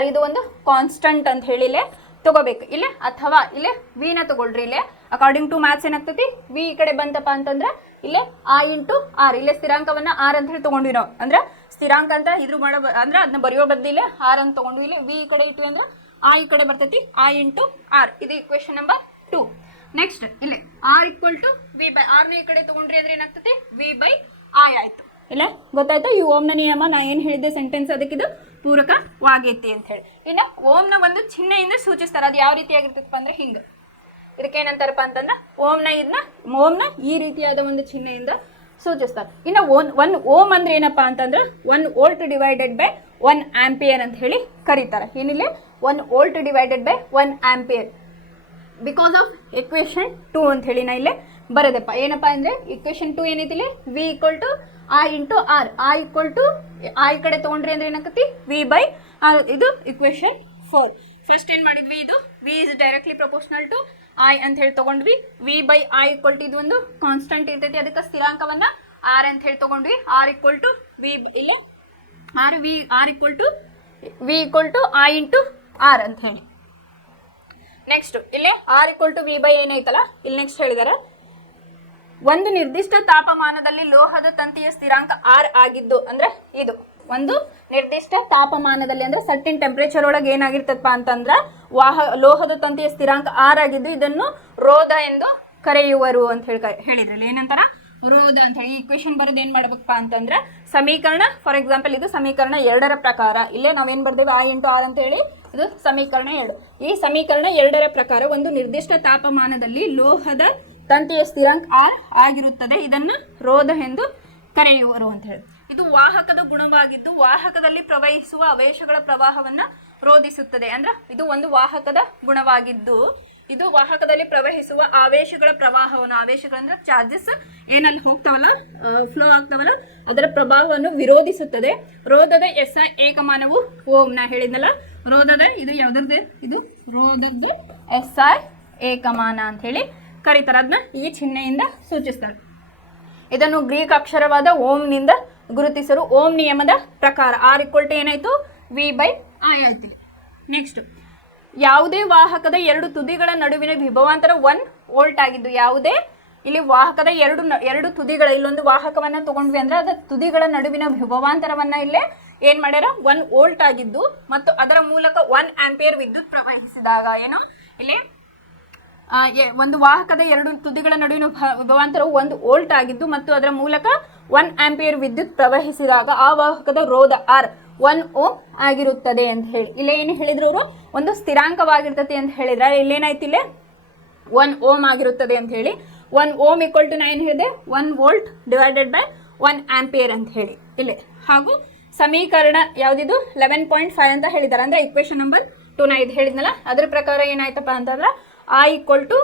ಇದು ಒಂದು ಕಾನ್ಸ್ಟೆಂಟ್ ಅಂತ ಹೇಳಿ ಇಲ್ಲೇ ತಗೋಬೇಕು. ಇಲ್ಲೇ ಅಥವಾ ಇಲ್ಲೇ ವಿನ ತಗೊಳ್ರಿ. ಇಲ್ಲೇ ಅಕಾರ್ಡಿಂಗ್ ಟು ಮ್ಯಾಥ್ಸ್ ಏನಾಗ್ತೈತಿ, ವಿ ಈ ಕಡೆ ಬಂತಪ್ಪ ಅಂತಂದ್ರೆ ಇಲ್ಲೇ ಆ ಇಂಟು ಆರ್, ಇಲ್ಲೇ ಸ್ಥಿರಾಂಕವನ್ನ ಆರ್ ಅಂತ ಹೇಳಿ ತಗೊಂಡ್ವಿ ನಾವು. ಅಂದ್ರೆ ಸ್ಥಿರಾಂಕ ಅಂತ ಇದ್ರ ಮಾಡೋ ಅಂದ್ರೆ ಅದನ್ನ ಬರೆಯೋ ಬದಲಿಲ್ಲ ಆರ್ ಅಂತ ತಗೊಂಡ್ವಿ. ಇಲ್ಲಿ ವಿ ಈ ಕಡೆ ಇಟ್ಟು ಅಂದ್ರೆ ಆ ಈ ಕಡೆ ಬರ್ತೈತಿ, ಆ ಇಂಟು ಆರ್. ಇದು ಇಕ್ವೇಶನ್ ನಂಬರ್ 2. ನೆಕ್ಸ್ಟ್ ಇಲ್ಲಿ R equal to V by ಆರ್ನ ಈ ಕಡೆ ತಗೊಂಡ್ರಿ ಅಂದ್ರೆ ಏನಾಗ್ತೈತಿ, ವಿ ಬೈ ಐ ಆಯ್ತು. ಇಲ್ಲ ಗೊತ್ತಾಯ್ತಾ? ಈ ಓಮ್ನ ನಿಯಮ ನಾ ಏನು ಹೇಳಿದೆ ಸೆಂಟೆನ್ಸ್ ಅದಕ್ಕಿದು ಪೂರಕವಾಗೈತಿ ಅಂತ ಹೇಳಿ. ಇನ್ನು ಓಮ್ನ ಒಂದು ಚಿಹ್ನೆಯಿಂದ ಸೂಚಿಸ್ತಾರೆ. ಅದು ಯಾವ ರೀತಿಯಾಗಿರ್ತದಪ್ಪ ಅಂದ್ರೆ ಹಿಂಗೆ, ಇದಕ್ಕೆ ಏನಂತಾರಪ್ಪ ಅಂತಂದ್ರೆ ಓಮ್ನ ಈ ರೀತಿಯಾದ ಒಂದು ಚಿಹ್ನೆಯಿಂದ ಸೂಚಿಸ್ತಾರೆ. ಇನ್ನು ಒನ್ ಓಮ್ ಅಂದ್ರೆ ಏನಪ್ಪಾ ಅಂತಂದ್ರೆ 1 ವೋಲ್ಟ್ ಡಿವೈಡೆಡ್ ಬೈ 1 ಆಂಪಿಯರ್ ಅಂತ ಹೇಳಿ ಕರೀತಾರೆ. ಏನಿಲ್ಲ 1 volt divided by 1 ampere because of equation 2 ಅಂತ ಹೇಳಿ ನಾ ಇಲ್ಲೇ ಬರೋದಪ್ಪ. ಏನಪ್ಪಾ ಅಂದ್ರೆ ಇಕ್ವೇಶನ್ 2 ಏನೈತಿಲ್ಲ, V equal to I into R. I equal to I ಕಡೆ ತಗೊಂಡ್ರಿ ಅಂದ್ರೆ ಏನಾಗತ್ತಿ, ವಿ ಬೈ ಆರ್. ಇದು ಇಕ್ವೇಶನ್ 4. ಫಸ್ಟ್ ಏನ್ ಮಾಡಿದ್ವಿ, ಇದು V is directly proportional to I ಅಂತ ಹೇಳಿ ತಗೊಂಡ್ವಿ. V by I equal to ಇದು ಒಂದು ಕಾನ್ಸ್ಟೆಂಟ್ ಇರ್ತೈತಿ, ಅದಕ್ಕೆ ಸ್ಥಿರಾಂಕವನ್ನ ಆರ್ ಅಂತ ಹೇಳಿ ತಗೊಂಡ್ವಿ. ಆರ್ ಈಕ್ವಲ್ ಟು ವಿ ಇಲ್ಲ R equal to I into R ಅಂತ ಹೇಳಿ. ನೆಕ್ಸ್ಟ್ ಇಲ್ಲೇ R equal to V by ಏನೈತಲ್ಲ, ಇಲ್ಲಿ ನೆಕ್ಸ್ಟ್ ಹೇಳಿದಾರೆ ಒಂದು ನಿರ್ದಿಷ್ಟ ತಾಪಮಾನದಲ್ಲಿ ಲೋಹದ ತಂತಿಯ ಸ್ಥಿರಾಂಕ ಆರ್ ಆಗಿದ್ದು, ಅಂದ್ರೆ ಇದು ಒಂದು ನಿರ್ದಿಷ್ಟ ತಾಪಮಾನದಲ್ಲಿ ಅಂದ್ರೆ ಸರ್ಟಿನ್ ಟೆಂಪರೇಚರ್ ಒಳಗೆ ಏನಾಗಿರ್ತಪ್ಪ ಅಂತಂದ್ರ ಲೋಹದ ತಂತಿಯ ಸ್ಥಿರಾಂಕ ಆರ್ ಆಗಿದ್ದು ಇದನ್ನು ರೋಧ ಎಂದು ಕರೆಯುವರು ಅಂತ ಹೇಳಿದ್ರಲ್ಲ. ಏನಂತಾರ, ರೋಧ ಅಂತ ಹೇಳಿ. ಇಕ್ವೇಶನ್ ಬರೋದು ಏನ್ ಮಾಡ್ಬೇಕಪ್ಪ ಅಂತಂದ್ರ ಸಮೀಕರಣ, ಫಾರ್ ಎಕ್ಸಾಂಪಲ್ ಇದು ಸಮೀಕರಣ 2ರ ಪ್ರಕಾರ ಇಲ್ಲೇ ನಾವೇನ್ ಬರ್ದೇವೆ ಐ ಇಂಟು ಆರ್ ಅಂತ ಹೇಳಿ, ಇದು ಸಮೀಕರಣ 2. ಈ ಸಮೀಕರಣ 2ರ ಪ್ರಕಾರ ಒಂದು ನಿರ್ದಿಷ್ಟ ತಾಪಮಾನದಲ್ಲಿ ಲೋಹದ ತಂತಿಯ ಸ್ಥಿರಾಂಕ ಆರ್ ಆಗಿರುತ್ತದೆ, ಇದನ್ನ ರೋಧ ಎಂದು ಕರೆಯುವರು ಅಂತ ಹೇಳಿ. ಇದು ವಾಹಕದ ಗುಣವಾಗಿದ್ದು ವಾಹಕದಲ್ಲಿ ಪ್ರವಹಿಸುವ ಆವೇಶಗಳ ಪ್ರವಾಹವನ್ನ ರೋಧಿಸುತ್ತದೆ. ಅಂದ್ರೆ ಇದು ಒಂದು ವಾಹಕದ ಗುಣವಾಗಿದ್ದು ಇದು ವಾಹಕದಲ್ಲಿ ಪ್ರವಹಿಸುವ ಆವೇಶಗಳ ಪ್ರವಾಹವನ್ನು, ಆವೇಶಗಳಂದ್ರೆ ಚಾರ್ಜಸ್ ಏನಲ್ಲಿ ಹೋಗ್ತಾವಲ್ಲ, ಫ್ಲೋ ಆಗ್ತಾವಲ್ಲ, ಅದರ ಪ್ರಭಾವವನ್ನು ವಿರೋಧಿಸುತ್ತದೆ. ರೋಧದ SI ಏಕಮಾನವು ಓಮ್. ನಾ ಹೇಳಿದ್ನಲ್ಲ ರೋಧದ ಇದು ಯಾವ್ದ್ರದ್ದು, ಇದು ರೋಧದ SI ಏಕಮಾನ ಅಂತ ಹೇಳಿ ಕರೀತಾರೆ. ಅದನ್ನ ಈ ಚಿಹ್ನೆಯಿಂದ ಸೂಚಿಸ್ತಾರೆ. ಇದನ್ನು ಗ್ರೀಕ್ ಅಕ್ಷರವಾದ ಓಮ್ನಿಂದ ಗುರುತಿಸಲು ಓಮ್ ನಿಯಮದ ಪ್ರಕಾರ ಆರ್ ಈಕ್ವಲ್ ಟು ಏನಾಯ್ತು, ವಿ ಬೈ ಐ ಆಯ್ತು. ನೆಕ್ಸ್ಟ್ ಯಾವುದೇ ವಾಹಕದ 2 ತುದಿಗಳ ನಡುವಿನ ವಿಭವಾಂತರ 1 ವೋಲ್ಟ್ ಆಗಿದ್ದು, ಯಾವುದೇ ಇಲ್ಲಿ ವಾಹಕದ ಎರಡು ತುದಿಗಳ, ಇಲ್ಲೊಂದು ವಾಹಕವನ್ನ ತಗೊಂಡ್ವಿ ಅಂದ್ರೆ ಅದರ ತುದಿಗಳ ನಡುವಿನ ವಿಭವಾಂತರವನ್ನ ಇಲ್ಲೇ ಏನ್ ಮಾಡ್ಯಾರ 1 ವೋಲ್ಟ್ ಆಗಿದ್ದು ಮತ್ತು ಅದರ ಮೂಲಕ 1 ಆಂಪಿಯರ್ ವಿದ್ಯುತ್ ಪ್ರವಹಿಸಿದಾಗ ಏನು ಇಲ್ಲಿ ಒಂದು ವಾಹಕದ 2 ತುದಿಗಳ ನಡುವಿನ ವಿಭವಾಂತರವು 1 ವೋಲ್ಟ್ ಆಗಿದ್ದು ಮತ್ತು ಅದರ ಮೂಲಕ 1 ಆಂಪಿಯರ್ ವಿದ್ಯುತ್ ಪ್ರವಹಿಸಿದಾಗ ಆ ವಾಹಕದ ರೋಧ ಆರ್ 1 ಓಮ್ ಆಗಿರುತ್ತದೆ ಅಂತ ಹೇಳಿ. ಇಲ್ಲೇ ಏನು ಹೇಳಿದ್ರು ಅವರು, ಒಂದು ಸ್ಥಿರಾಂಕವಾಗಿರ್ತತಿ ಅಂತ ಹೇಳಿದ್ರೆ ಇಲ್ಲೇನಾಯ್ತು, ಇಲ್ಲೇ 1 ಓಮ್ ಆಗಿರುತ್ತದೆ ಅಂತ ಹೇಳಿ. 1 ಓಮ್ ಈಕ್ವಲ್ ಟು ನಾ ಏನು ಹೇಳಿದೆ, 1 ವೋಲ್ಟ್ ಡಿವೈಡೆಡ್ ಬೈ 1 ಆಂಪಿಯರ್ ಅಂತ ಹೇಳಿ ಇಲ್ಲಿ. ಹಾಗೂ ಸಮೀಕರಣ ಯಾವ್ದಿದು 11.5 ಅಂತ ಹೇಳಿದ್ದಾರೆ. ಅಂದ್ರೆ ಇಕ್ವೇಶನ್ ನಂಬರ್ 2 ನಾ ಇದು ಹೇಳಿದ್ನಲ್ಲ ಅದ್ರ ಪ್ರಕಾರ ಏನಾಯ್ತಪ್ಪ ಅಂತಂದ್ರೆ I equal to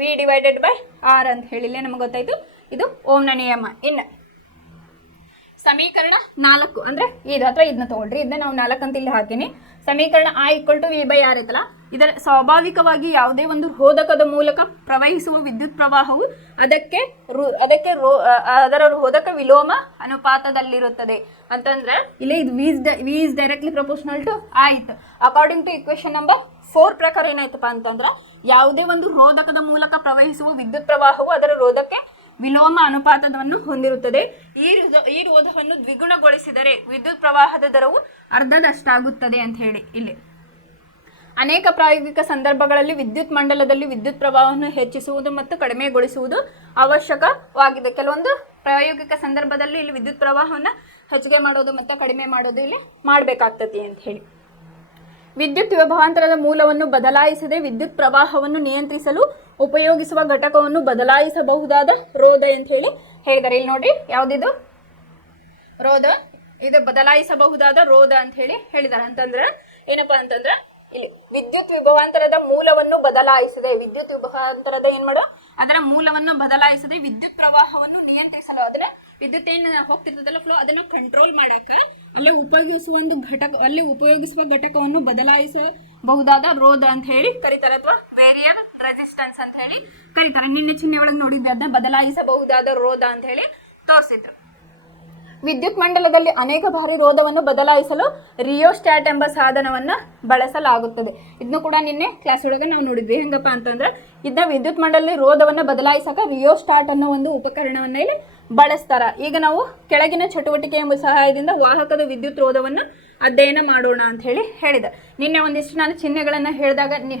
V divided by R ಅಂತ ಹೇಳಿಲ್ಲೇ ನಮಗೆ ಗೊತ್ತಾಯ್ತು. ಇದು ಓಮ್ನ ನಿಯಮ. ಇನ್ನು ಸಮೀಕರಣ 4 ಅಂದ್ರೆ ಇದು ಅಥವಾ ಇದನ್ನ ತಗೊಳ್ರಿ, ಇದನ್ನ ನಾವು 4 ಅಂತ ಇಲ್ಲಿ ಹಾಕಿನಿ. ಸಮೀಕರಣ I equal to V by R ಐತಲ್ಲ, ಇದರ ಸ್ವಾಭಾವಿಕವಾಗಿ ಯಾವುದೇ ಒಂದು ರೋಧಕದ ಮೂಲಕ ಪ್ರವಹಿಸುವ ವಿದ್ಯುತ್ ಪ್ರವಾಹವು ಅದಕ್ಕೆ ಅದರ ರೋಧಕ ವಿಲೋಮ ಅನುಪಾತದಲ್ಲಿರುತ್ತದೆ ಅಂತಂದ್ರೆ ಇಲ್ಲಿ ಇದು V is directly proportional to ಆಯ್ತು. ಅಕಾರ್ಡಿಂಗ್ ಟು ಇಕ್ವೇಶನ್ ನಂಬರ್ 4 ಪ್ರಕಾರ ಏನಾಯ್ತಪ್ಪ ಅಂತಂದ್ರ ಯಾವುದೇ ಒಂದು ರೋಧಕದ ಮೂಲಕ ಪ್ರವಹಿಸುವ ವಿದ್ಯುತ್ ಪ್ರವಾಹವು ಅದರ ರೋಧಕ್ಕೆ ವಿಲೋಮ ಅನುಪಾತವನ್ನು ಹೊಂದಿರುತ್ತದೆ. ಈ ರೋಧವನ್ನು ದ್ವಿಗುಣಗೊಳಿಸಿದರೆ ವಿದ್ಯುತ್ ಪ್ರವಾಹದ ದರವು ಅರ್ಧದಷ್ಟಾಗುತ್ತದೆ ಅಂತ ಹೇಳಿ ಇಲ್ಲಿ. ಅನೇಕ ಪ್ರಾಯೋಗಿಕ ಸಂದರ್ಭಗಳಲ್ಲಿ ವಿದ್ಯುತ್ ಮಂಡಲದಲ್ಲಿ ವಿದ್ಯುತ್ ಪ್ರವಾಹವನ್ನು ಹೆಚ್ಚಿಸುವುದು ಮತ್ತು ಕಡಿಮೆಗೊಳಿಸುವುದು ಅವಶ್ಯಕವಾಗಿದೆ. ಕೆಲವೊಂದು ಪ್ರಾಯೋಗಿಕ ಸಂದರ್ಭದಲ್ಲಿ ಇಲ್ಲಿ ವಿದ್ಯುತ್ ಪ್ರವಾಹವನ್ನು ಹೆಚ್ಚಿಗೆ ಮಾಡೋದು ಮತ್ತು ಕಡಿಮೆ ಮಾಡೋದು ಇಲ್ಲಿ ಮಾಡಬೇಕಾಗ್ತತಿ ಅಂತ ಹೇಳಿ. ವಿದ್ಯುತ್ ವಿಭವಾಂತರದ ಮೂಲವನ್ನು ಬದಲಾಯಿಸದೆ ವಿದ್ಯುತ್ ಪ್ರವಾಹವನ್ನು ನಿಯಂತ್ರಿಸಲು ಉಪಯೋಗಿಸುವ ಘಟಕವನ್ನು ಬದಲಾಯಿಸಬಹುದಾದ ರೋಧ ಅಂತ ಹೇಳಿ ಹೇಳಿದ್ದಾರೆ. ಇಲ್ಲಿ ನೋಡಿ ಯಾವುದಿದು ರೋಧ, ಇದು ಬದಲಾಯಿಸಬಹುದಾದ ರೋಧ ಅಂತ ಹೇಳಿ ಹೇಳಿದ್ದಾರೆ. ಅಂತಂದ್ರೆ ಏನಪ್ಪಾ ಅಂತಂದ್ರೆ ಇಲ್ಲಿ ವಿದ್ಯುತ್ ವಿಭವಾಂತರದ ಮೂಲವನ್ನು ಬದಲಾಯಿಸದೆ, ವಿದ್ಯುತ್ ವಿಭವಾಂತರದ ಏನ್ ಮಾಡೋ ಅದರ ಮೂಲವನ್ನು ಬದಲಾಯಿಸದೆ ವಿದ್ಯುತ್ ಪ್ರವಾಹವನ್ನು ನಿಯಂತ್ರಿಸಲು, ಅದನ್ನ ವಿದ್ಯುತ್ ಏನ್ ಹೋಗ್ತಿರ್ತದಲ್ಲ ಫ್ಲೋ ಅದನ್ನು ಕಂಟ್ರೋಲ್ ಮಾಡಾಕ ಅಲ್ಲಿ ಉಪಯೋಗಿಸುವ ಘಟಕವನ್ನು ಬದಲಾಯಿಸಬಹುದಾದ ರೋಧ ಅಂತ ಹೇಳಿ ಕರೀತಾರೆ, ಅಥವಾ ವೇರಿಯಬಲ್ ರೆಸಿಸ್ಟೆನ್ಸ್ ಅಂತ ಹೇಳಿ ಕರೀತಾರೆ. ನಿನ್ನೆ ಚಿಹ್ನೆ ಒಳಗೆ ನೋಡಿದ್ವಿ, ಅದನ್ನ ಬದಲಾಯಿಸಬಹುದಾದ ರೋಧ ಅಂತ ಹೇಳಿ ತೋರಿಸಿದ್ರು. ವಿದ್ಯುತ್ ಮಂಡಲದಲ್ಲಿ ಅನೇಕ ಬಾರಿ ರೋಧವನ್ನು ಬದಲಾಯಿಸಲು ರಿಯೋಸ್ಟ್ಯಾಟ್ ಎಂಬ ಸಾಧನವನ್ನ ಬಳಸಲಾಗುತ್ತದೆ. ಇದನ್ನು ಕೂಡ ನಿನ್ನೆ ಕ್ಲಾಸ್ ಒಳಗೆ ನಾವು ನೋಡಿದ್ವಿ. ಹೆಂಗಪ್ಪ ಅಂತಂದ್ರೆ ಇದನ್ನ ವಿದ್ಯುತ್ ಮಂಡಲದಲ್ಲಿ ರೋಧವನ್ನು ಬದಲಾಯಿಸಕ ರಿಯೋಸ್ಟಾಟ್ ಅನ್ನೋ ಒಂದು ಉಪಕರಣವನ್ನ ಇಲ್ಲಿ ಬಳಸ್ತಾರ. ಈಗ ನಾವು ಕೆಳಗಿನ ಚಟುವಟಿಕೆ ಎಂಬ ಸಹಾಯದಿಂದ ವಾಹಕದ ವಿದ್ಯುತ್ ರೋಧವನ್ನು ಅಧ್ಯಯನ ಮಾಡೋಣ ಅಂತ ಹೇಳಿ ಹೇಳಿದೆ. ನಿನ್ನೆ ಒಂದಿಷ್ಟು ನಾನು ಚಿಹ್ನೆಗಳನ್ನ